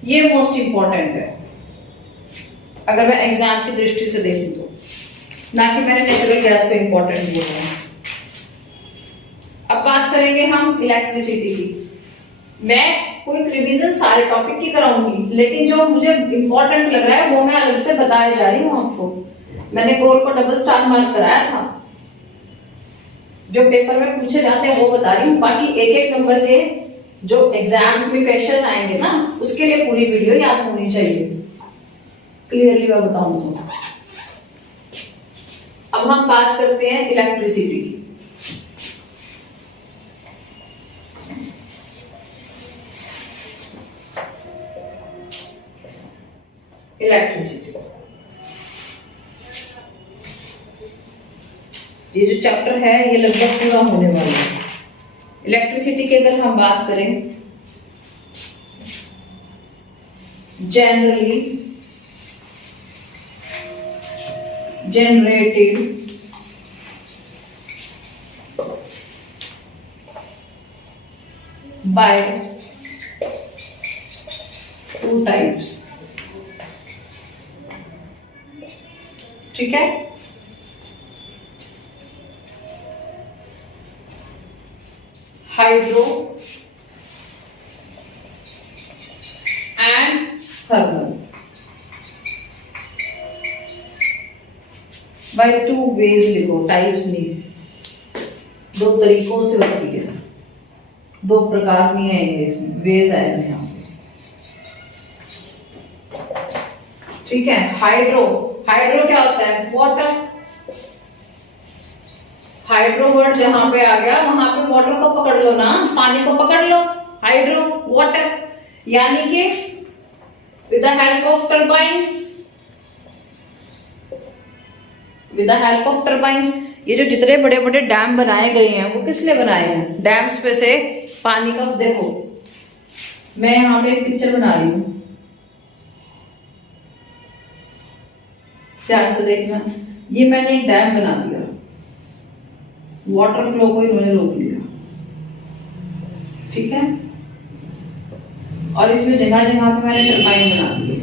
ये मोस्ट इंपॉर्टेंट है, अगर मैं एग्जाम की दृष्टि से देखूं तो, ना कि मैंने नेचुरल गैस को इंपॉर्टेंट बोला है। अब बात करेंगे हम इलेक्ट्रिसिटी की। मैं कोई रिवीजन सारे टॉपिक की कराऊंगी, लेकिन जो मुझे इंपॉर्टेंट लग रहा है वो मैं अलग से बताने जा रही हूँ आपको। मैंने कोर को डबल स्टार मार्क कराया था, जो पेपर में पूछे जाते हैं वो बता रही हूँ। बाकी एक एक नंबर के जो एग्जाम्स में क्वेश्चन आएंगे ना, उसके लिए पूरी वीडियो याद होनी चाहिए। क्लियरली मैं बताऊं तो अब हम बात करते हैं इलेक्ट्रिसिटी की। इलेक्ट्रिसिटी, ये जो चैप्टर है ये लगभग पूरा होने वाला है। इलेक्ट्रिसिटी की अगर हम बात करें, generally generated by two types, ठीक है? Hydro and thermal. By two ways लिखो, टाइप्स नहीं, दो तरीकों से होती है, दो प्रकार नहीं आएंगे इसमें, वेज आएगा यहाँ पे। ठीक है। हाइड्रो, हाइड्रो क्या होता है? वाटर। हाइड्रो वर्ड जहां पे आ गया वहां पे वाटर को पकड़ लो ना, पानी को पकड़ लो, हाइड्रो वाटर। यानी कि with the help of turbines, with the help of turbines. ये जो जितने बड़े बड़े डैम बनाए गए हैं वो किस लिए बनाए हैं? डैम्स पे से पानी का, देखो मैं यहाँ पे एक पिक्चर बना रही हूँ, ध्यान से देखना। ये मैंने एक डैम बना दिया, वाटर फ्लो को इन्होंने रोक लिया, ठीक है। और इसमें जगह जगह पे मैंने टर्बाइन बना दिए।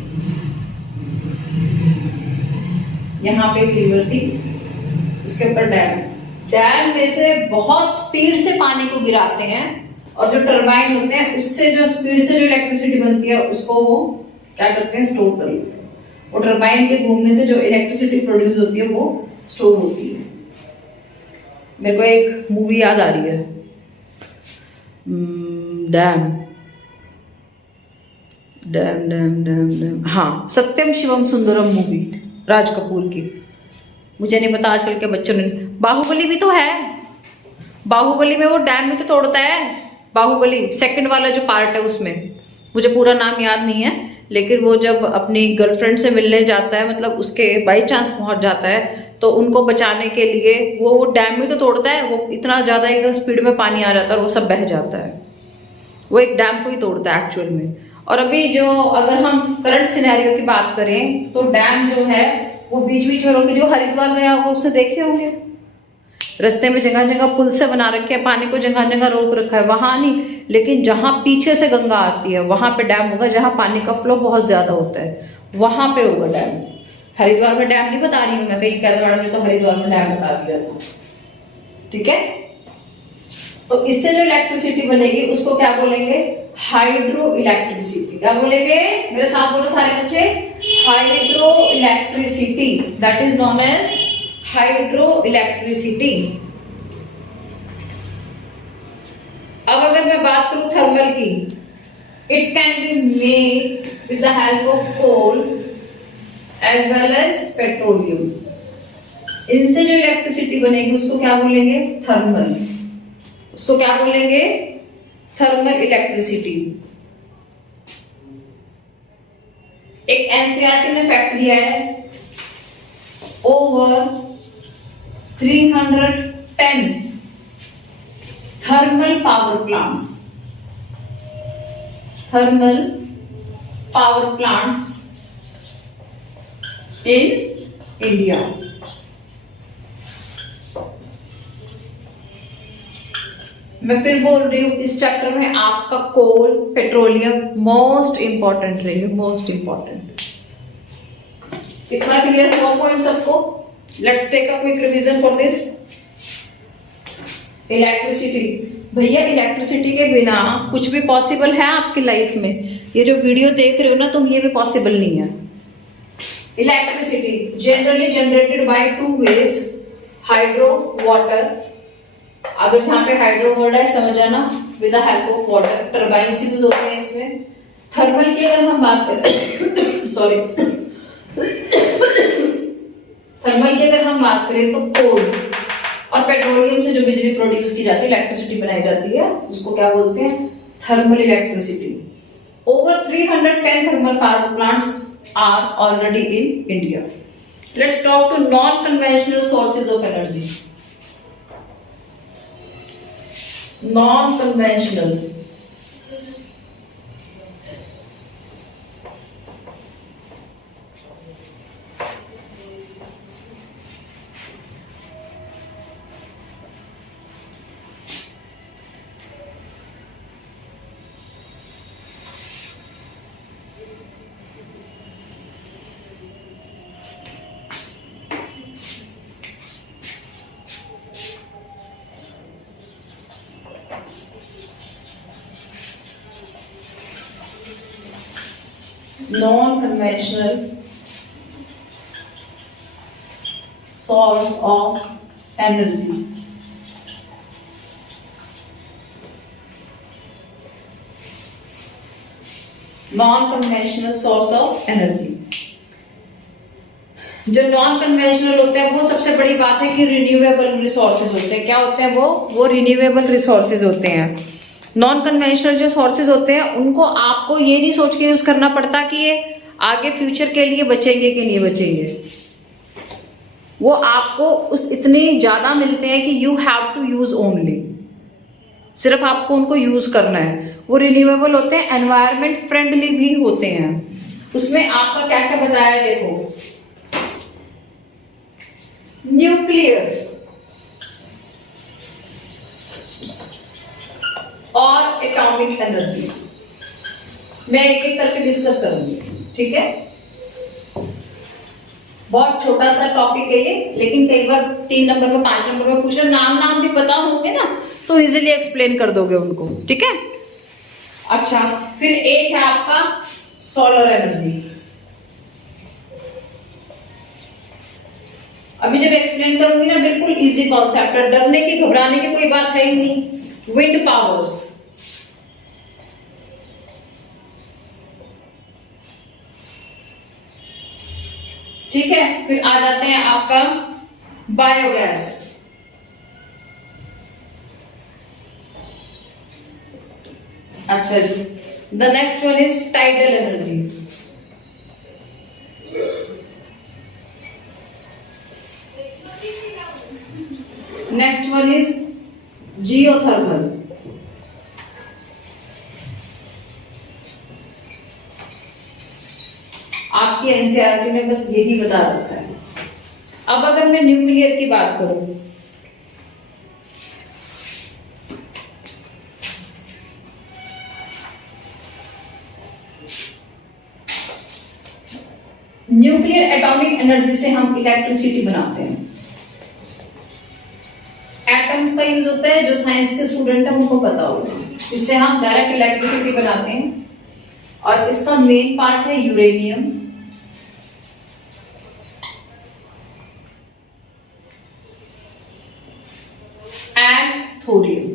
यहाँ पे एक रिवर थी, उसके ऊपर डैम, डैम में से बहुत स्पीड से पानी को गिराते हैं और जो टर्बाइन होते हैं उससे जो स्पीड से जो इलेक्ट्रिसिटी बनती है उसको वो क्या करते हैं? स्टोर कर लेते हैं। वो टर्बाइन के घूमने से जो इलेक्ट्रिसिटी प्रोड्यूस होती है वो स्टोर होती है। मेरे को एक मूवी याद आ रही है, dam dam dam dam dam, हाँ, सत्यम शिवम सुंदरम मूवी, राज कपूर की। मुझे नहीं पता आजकल के बच्चों ने, बाहुबली भी तो है, बाहुबली में वो डैम भी तो तोड़ता है। बाहुबली सेकंड वाला जो पार्ट है उसमें, मुझे पूरा नाम याद नहीं है, लेकिन वो जब अपनी गर्लफ्रेंड से मिलने जाता है, मतलब उसके बाई चांस पहुंच जाता है, तो उनको बचाने के लिए वो डैम भी तो तोड़ता है। वो इतना ज़्यादा एकदम स्पीड में पानी आ जाता है और वो सब बह जाता है। वो एक डैम को ही तोड़ता है एक्चुअल में। और अभी जो अगर हम करंट सिनेरियो की बात करें तो डैम जो है वो बीच बीच में रोके, जो हरिद्वार गया वो उसने देखे होंगे, रास्ते में जगह जगह पुल से बना रखे हैं, पानी को जगह जगह रोक रखा है, वहां नहीं, लेकिन जहां पीछे से गंगा आती है वहां पे डैम होगा, जहां पानी का फ्लो बहुत ज्यादा होता है वहां पे होगा डैम। हरिद्वार में डैम नहीं बता रही हूँ मैं, कहीं कहते मैडम ने तो हरिद्वार में डैम बता दिया था, ठीक है। तो इससे जो इलेक्ट्रिसिटी बनेगी उसको क्या बोलेंगे? Hydro electricity. क्या बोलेंगे? मेरे साथ बोलो सारे बच्चे, hydro electricity, that is known as hydro electricity. अब अगर मैं बात करूं थर्मल की, it can be made with the help of coal as well as petroleum. इनसे जो इलेक्ट्रिसिटी बनेगी उसको क्या बोलेंगे? थर्मल। उसको क्या बोलेंगे? Thermal electricity. एक एनसीईआरटी ने फैक्ट दिया है, over 310 thermal power plants, thermal power plants in India. मैं फिर बोल रही हूँ, इस चैप्टर में आपका कोल, पेट्रोलियम मोस्ट इंपॉर्टेंट रहेगा, मोस्ट इंपॉर्टेंट। इतना क्लियर हुआ पॉइंट सबको? Let's take a quick revision for this. Electricity, भैया इलेक्ट्रिसिटी के बिना कुछ भी पॉसिबल है आपकी लाइफ में? ये जो वीडियो देख रहे हो ना तुम, ये भी पॉसिबल नहीं है। Electricity generally generated by two ways, hydro, water. अगर जहां पे हाइड्रो वर्ड है समझ जाना, with the help of water, turbines use होते हैं इसमें। थर्मल की अगर हम बात करें सॉरी थर्मल की अगर हम बात करें तो कोल और पेट्रोलियम से जो बिजली प्रोड्यूस की जाती है, इलेक्ट्रिसिटी बनाई जाती है, उसको क्या बोलते हैं? Thermal electricity. Over 310 thermal power plants are already in India. Let's talk to non conventional sources of energy. Non conventional, non-conventional source of energy. Non conventional source of energy. जो नॉन कन्वेंशनल होते हैं वो सबसे बड़ी बात है कि रिन्यूएबल रिसोर्सेज होते हैं। क्या होते हैं वो रिन्यूएबल रिसोर्सेज होते हैं। नॉन कन्वेंशनल जो सोर्सेज होते हैं उनको आपको ये नहीं सोच के यूज करना पड़ता कि ये आगे फ्यूचर के लिए बचेंगे कि नहीं बचेंगे। वो आपको उस इतने ज्यादा मिलते हैं कि you have to use only, सिर्फ आपको उनको यूज करना है। वो रिन्यूएबल होते हैं, एनवायरमेंट फ्रेंडली भी होते हैं। उसमें आपका क्या क्या बताया है देखो, न्यूक्लियर और एटॉमिक एनर्जी। मैं एक एक करके डिस्कस करूंगी, ठीक है। बहुत छोटा सा टॉपिक है ये, लेकिन कई बार 3 नंबर में 5 नंबर में पूछ रहे, नाम भी पता होंगे ना तो इजीली एक्सप्लेन कर दोगे उनको, ठीक है। अच्छा, फिर एक है आपका सोलर एनर्जी। अभी जब एक्सप्लेन करूंगी ना बिल्कुल इजी कॉन्सेप्ट है, डरने की घबराने की कोई बात है ही नहीं। विंड पावर्स, ठीक है। फिर आ जाते हैं आपका बायोगैस। अच्छा जी, the next one is tidal energy. Next one is geothermal. आपकी एनसीईआरटी ने बस यही बता रखा है। अब अगर मैं न्यूक्लियर की बात करूं, न्यूक्लियर एटॉमिक एनर्जी से हम इलेक्ट्रिसिटी बनाते हैं। एटम्स का यूज होता है, जो साइंस के स्टूडेंट हैं उनको पता होगा। इससे हम डायरेक्ट इलेक्ट्रिसिटी बनाते हैं और इसका मेन पार्ट है यूरेनियम एंड थोरियम।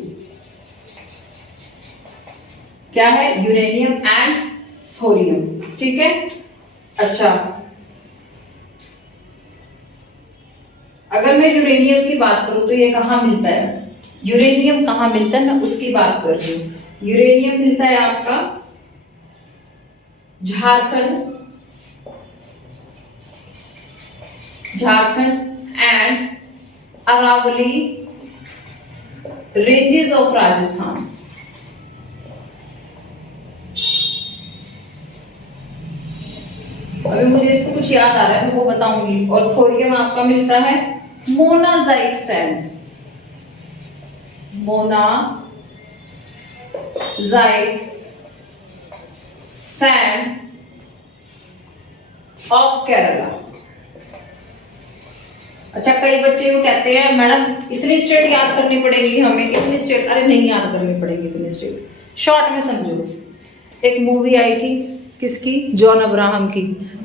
क्या है? यूरेनियम एंड थोरियम, ठीक है। अच्छा, अगर मैं यूरेनियम की बात करूं तो ये कहां मिलता है? यूरेनियम कहां मिलता है मैं उसकी बात कर रही हूं। यूरेनियम मिलता है आपका Jharkhand and Aravalli ranges of Rajasthan. अभी मुझे इसको कुछ याद आ रहा है, मैं वो बताऊंगी। और थोरियम आपका मिलता है monazite sand, monazite sand of Kerala. अच्छा, कई बच्चे यूं कहते हैं मैडम इतनी स्टेट याद करनी पड़ेगी हमें, इतनी स्टेट। अरे नहीं याद करनी पड़ेगी इतनी स्टेट, शॉर्ट में समझो। एक मूवी आई थी, किसकी? जॉन अब्राहम की,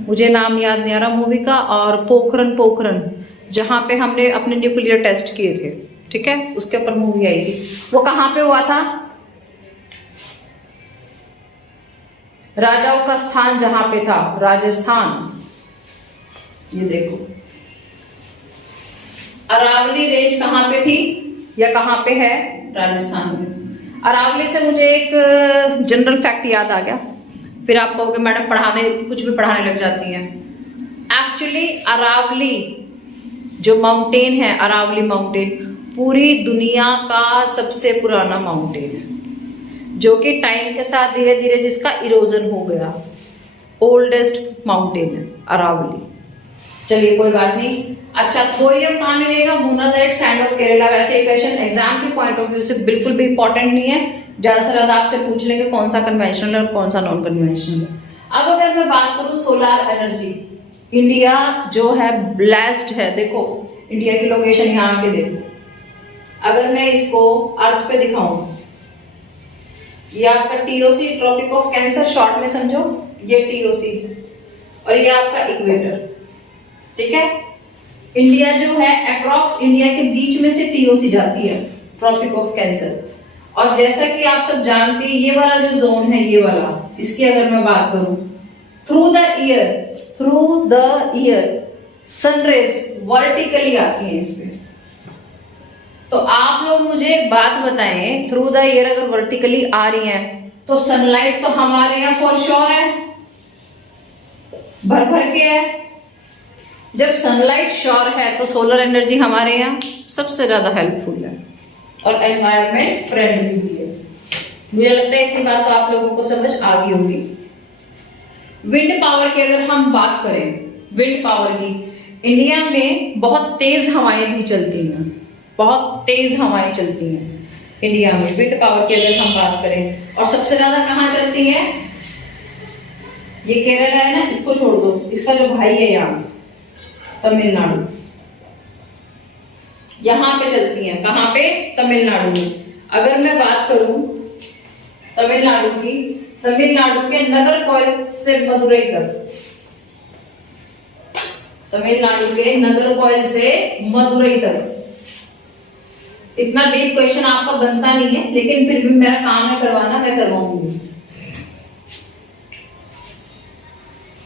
मुझे नाम याद नहीं आ रहा मूवी का। और पोखरन जहां पे हमने अपने न्यूक्लियर टेस्ट किए थे, ठीक है, उसके ऊपर मूवी आई थी। वो कहां पे हुआ था? राजाओं का स्थान जहां पे था, राजस्थान। ये देखो, अरावली रेंज कहां पे थी या कहां पे है? राजस्थान में। अरावली से मुझे एक जनरल फैक्ट याद आ गया, फिर आप कहोगे मैडम पढ़ाने कुछ भी पढ़ाने लग जाती हैं। एक्चुअली अरावली जो माउंटेन है, अरावली माउंटेन पूरी दुनिया का सबसे पुराना माउंटेन है, जो कि टाइम के साथ धीरे धीरे जिसका इरोजन हो गया। ओल्डेस्ट माउंटेन है अरावली। चलिए कोई बात नहीं। अच्छा, थोरियम कहाँ मिलेगा? Monazite sand of Kerala. वैसे क्वेश्चन एग्जाम के पॉइंट ऑफ व्यू से बिल्कुल भी इंपॉर्टेंट नहीं है, ज्यादा से ज्यादा आपसे पूछ लेंगे कौन सा कन्वेंशनल और कौन सा नॉन कन्वेंशनल है। अब अगर मैं बात करूं सोलर एनर्जी, इंडिया जो है ब्लेस्ड है। देखो इंडिया की लोकेशन यहाँ पे देखो, अगर मैं इसको अर्थ पे दिखाऊं, ये आपका TOC tropic of cancer short में समझो, ये टीओसी और ये आपका इक्वेटर, ठीक है। इंडिया जो है अप्रॉक्स इंडिया के बीच में से टीओसी जाती है, ट्रॉपिक ऑफ कैंसर। और जैसा कि आप सब जानते हैं, ये वाला जो जोन है, ये वाला, इसकी अगर मैं बात करूं, through the year sun rays vertically आती है इस पे। तो आप लोग मुझे एक बात बताएं, थ्रू द ईयर अगर वर्टिकली आ रही है तो सनलाइट तो हमारे यहाँ फॉर श्योर है, भर भर के है। जब सनलाइट श्योर है तो सोलर एनर्जी हमारे यहाँ सबसे ज्यादा हेल्पफुल है और एनवायरमेंट फ्रेंडली भी है। मुझे लगता है इतनी बात तो आप लोगों को समझ आ गई होगी। विंड पावर की अगर हम बात करें, विंड पावर की, इंडिया में बहुत तेज हवाएं भी चलती हैं, बहुत तेज हवाएं चलती हैं इंडिया में। विंड पावर की अगर हम बात करें, और सबसे ज्यादा कहाँ चलती है, ये केरला है ना, इसको छोड़ दो, इसका जो भाई है यहाँ तमिलनाडु, यहां पे चलती हैं। कहां पे? तमिलनाडु में। अगर मैं बात करूं तमिलनाडु की, तमिलनाडु के नागरकोइल से मदुरई तक, तमिलनाडु के नागरकोइल से मदुरई तक। इतना डीप क्वेश्चन आपका बनता नहीं है, लेकिन फिर भी मेरा काम है करवाना, मैं करवाऊंगी।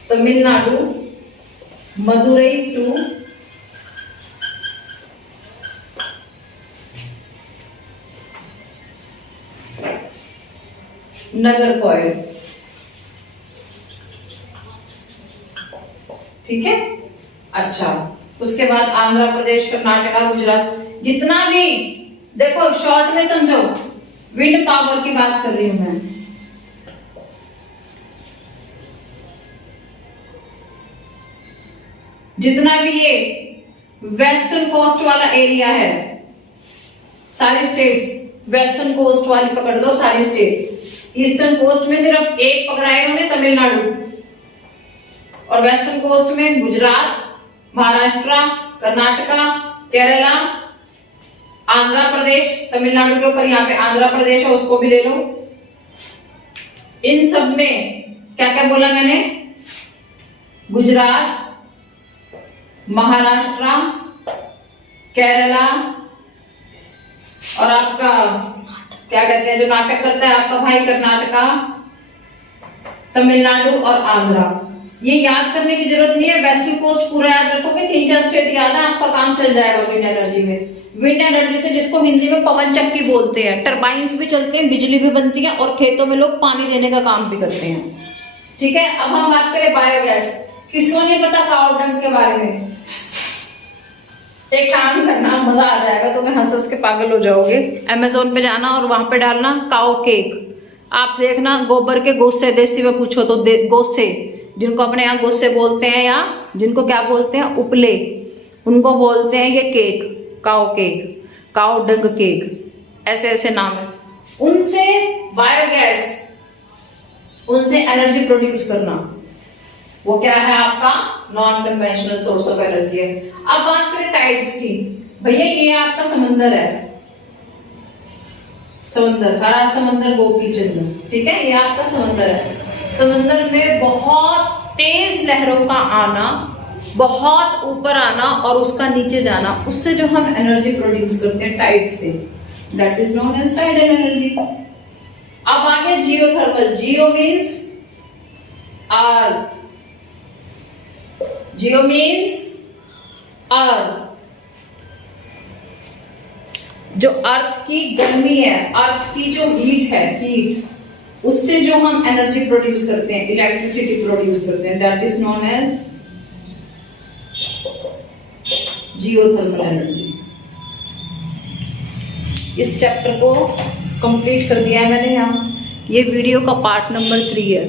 तमिलनाडु मदुरई टू नागरकोइल, ठीक है। अच्छा, उसके बाद आंध्र प्रदेश, कर्नाटका, गुजरात, जितना भी, देखो शॉर्ट में समझो, विंड पावर की बात कर रही हूं मैं। जितना भी ये वेस्टर्न कोस्ट वाला एरिया है, सारी स्टेट्स वेस्टर्न कोस्ट वाली पकड़ लो, सारी स्टेट। ईस्टर्न कोस्ट में सिर्फ एक पकड़ा है उन्होंने, तमिलनाडु, और वेस्टर्न कोस्ट में गुजरात, महाराष्ट्र, कर्नाटका, केरला, आंध्र प्रदेश, तमिलनाडु के ऊपर यहाँ पे आंध्र प्रदेश है, उसको भी ले लो। इन सब में क्या क्या बोला मैंने? गुजरात, महाराष्ट्र, केरला, और आपका क्या कहते हैं जो नाटक करता है आपका भाई, कर्नाटका, तमिलनाडु और आंध्रा। ये याद करने की जरूरत नहीं है, वेस्टर्न कोस्ट पूरा याद रखोगे, 3-4 स्टेट याद है, आपका काम चल जाएगा विंड एनर्जी में। विंड एनर्जी से, जिसको हिंदी में पवन चक्की बोलते हैं, टरबाइंस भी चलते हैं, बिजली भी बनती है, और खेतों में लोग पानी देने का काम भी करते हैं, ठीक है। अब हम बात करें बायोगैस। किसको नहीं पता काऊ डंग के बारे में? एक काम करना, मजा आ जाएगा, तो मैं हंस के पागल हो जाओगे। अमेज़न पे जाना और वहां पे डालना काऊ केक, आप देखना, गोबर के गोसे, देसी में पूछो तो गोसे, जिनको अपने यहाँ गोसे बोलते हैं, या जिनको क्या बोलते हैं, उपले, उनको बोलते हैं ये केक, काऊ केक, काऊ डंग केक, ऐसे ऐसे नाम है। उनसे बायोगैस, उनसे एनर्जी प्रोड्यूस करना, वो क्या है आपका non conventional source of energy है। अब बात करें टाइड्स की, भैया ये आपका समंदर है, समंदर, हरा समंदर, गोपी चंद्र, ठीक है, ये आपका समंदर है। समंदर में बहुत तेज लहरों का आना, बहुत ऊपर आना और उसका नीचे जाना, उससे जो हम एनर्जी प्रोड्यूस करते हैं टाइड से, that is known as tidal energy. अब आ गया geothermal. Geo means earth, geo means earth. जो अर्थ की गर्मी है, अर्थ की जो हीट है, हीट, उससे जो हम एनर्जी प्रोड्यूस करते हैं, इलेक्ट्रिसिटी प्रोड्यूस करते हैं, that is known as geothermal energy. इस चैप्टर को कंप्लीट कर दिया है मैंने यहाँ, ये वीडियो का पार्ट नंबर 3 है।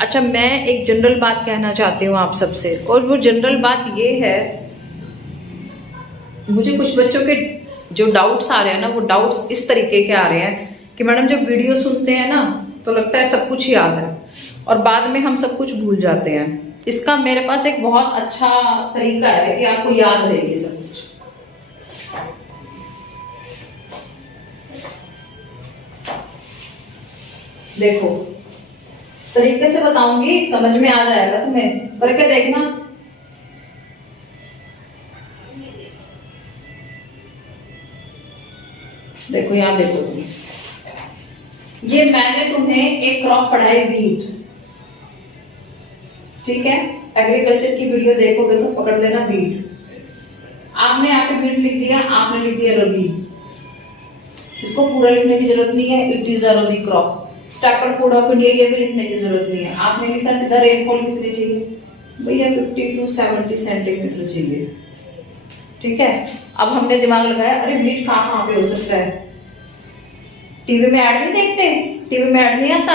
अच्छा, मैं एक जनरल बात कहना चाहती हूँ आप सबसे, और वो जनरल बात ये है, मुझे कुछ बच्चों के जो डाउट्स आ रहे हैं ना, वो डाउट्स इस तरीके के आ रहे हैं कि मैडम जब वीडियो सुनते हैं ना तो लगता है सब कुछ याद है, और बाद में हम सब कुछ भूल जाते हैं। इसका मेरे पास एक बहुत अच्छा तरीका है कि आपको याद रहेगी सब कुछ। देखो, तरीके से बताऊंगी, समझ में आ जाएगा तुम्हें, करके देखना। देखो यहाँ देखो तुम, ये मैंने तुम्हें एक क्रॉप पढ़ाई वीट, ठीक है, एग्रीकल्चर की वीडियो देखोगे तो पकड़ लेना वीट। आपने यहाँ पे वीट लिख दिया, आपने लिख दिया रबी, इसको पूरा लिखने की जरूरत नहीं है, it is a rabi crop. Staple food of India, ये भी लिखने की जरूरत नहीं है। आपने लिखा सीधा रेनफॉल कितनी चाहिए भैया, 50 to 70 सेंटीमीटर चाहिए, ठीक है। अब हमने दिमाग लगाया, अरे वीट कहाँ कहाँ पे हो सकता है, टीवी में ऐड नहीं देखते, टीवी में ऐड नहीं आता,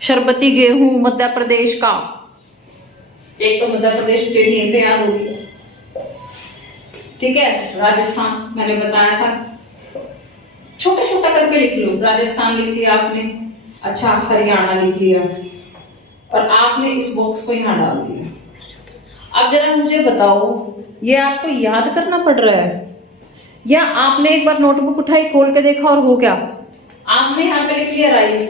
शरबती गेहूं मध्य प्रदेश का, एक तो मध्य प्रदेश स्टेट यहीं पे याद होगी, ठीक है। राजस्थान मैंने बताया था, छोटा छोटा करके लिख लो, राजस्थान लिख लिया आपने, अच्छा हरियाणा लिख लिया, और आपने इस बॉक्स को यहाँ डाल दिया। अब जरा मुझे बताओ, ये आपको याद करना पड़ रहा है या आपने एक बार नोटबुक उठाई, खोल के देखा और हो गया? आपने यहाँ पे लिख लिया राइस,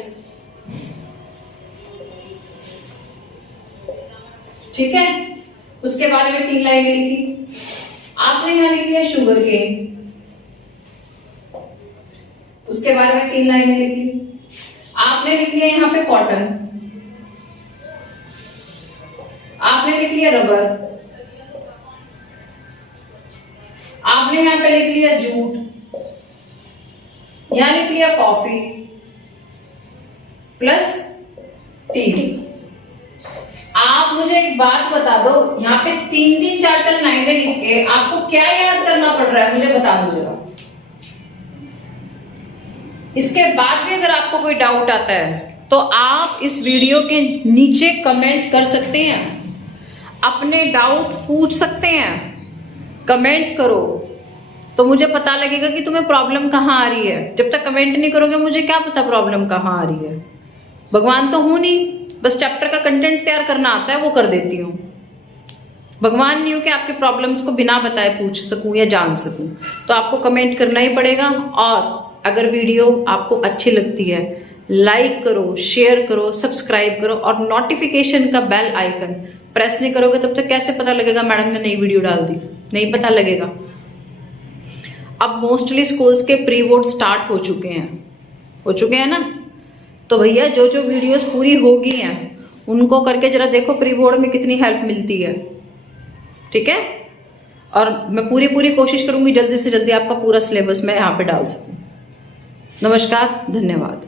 ठीक है, उसके बारे में 3 लाइनें लिखी। आपने यहाँ लिख लिया शुगर केन, उसके बारे में 3 लाइनें लिखी। आपने लिख लिया यहाँ पे कॉटन, आपने लिख लिया रबर, आपने यहाँ पे लिख लिया जूट, यहाँ लिख लिया कॉफी प्लस टी। आप मुझे एक बात बता दो, यहाँ पे 3-3, 4-4 लाइनें लिख के आपको क्या याद करना पड़ रहा है, मुझे बता दो जरा। इसके बाद भी अगर आपको कोई डाउट आता है तो आप इस वीडियो के नीचे कमेंट कर सकते हैं, अपने डाउट पूछ सकते हैं, कमेंट करो तो मुझे पता लगेगा कि तुम्हें प्रॉब्लम कहाँ आ रही है। जब तक कमेंट नहीं करोगे मुझे क्या पता प्रॉब्लम कहाँ आ रही है। भगवान तो हूं नहीं, बस चैप्टर का कंटेंट तैयार करना आता है, वो कर देती हूँ। भगवान नहीं हूं कि आपके प्रॉब्लम्स को बिना बताए पूछ सकूं या जान सकूं। तो आपको कमेंट करना ही पड़ेगा, और अगर वीडियो आपको अच्छी लगती है लाइक करो, शेयर करो, सब्सक्राइब करो, और नोटिफिकेशन का बेल आइकन प्रेस नहीं करोगे तब तक कैसे पता लगेगा मैडम ने नई वीडियो डाल दी, नहीं पता लगेगा। अब मोस्टली स्कूल्स के प्री बोर्ड स्टार्ट हो चुके हैं ना, तो भैया जो जो वीडियोस पूरी हो गई हैं उनको करके जरा देखो प्री बोर्ड में कितनी हेल्प मिलती है, ठीक है। और मैं पूरी कोशिश करूंगी जल्दी से जल्दी आपका पूरा सिलेबस मैं यहाँ पे डाल सकूं। नमस्कार, धन्यवाद।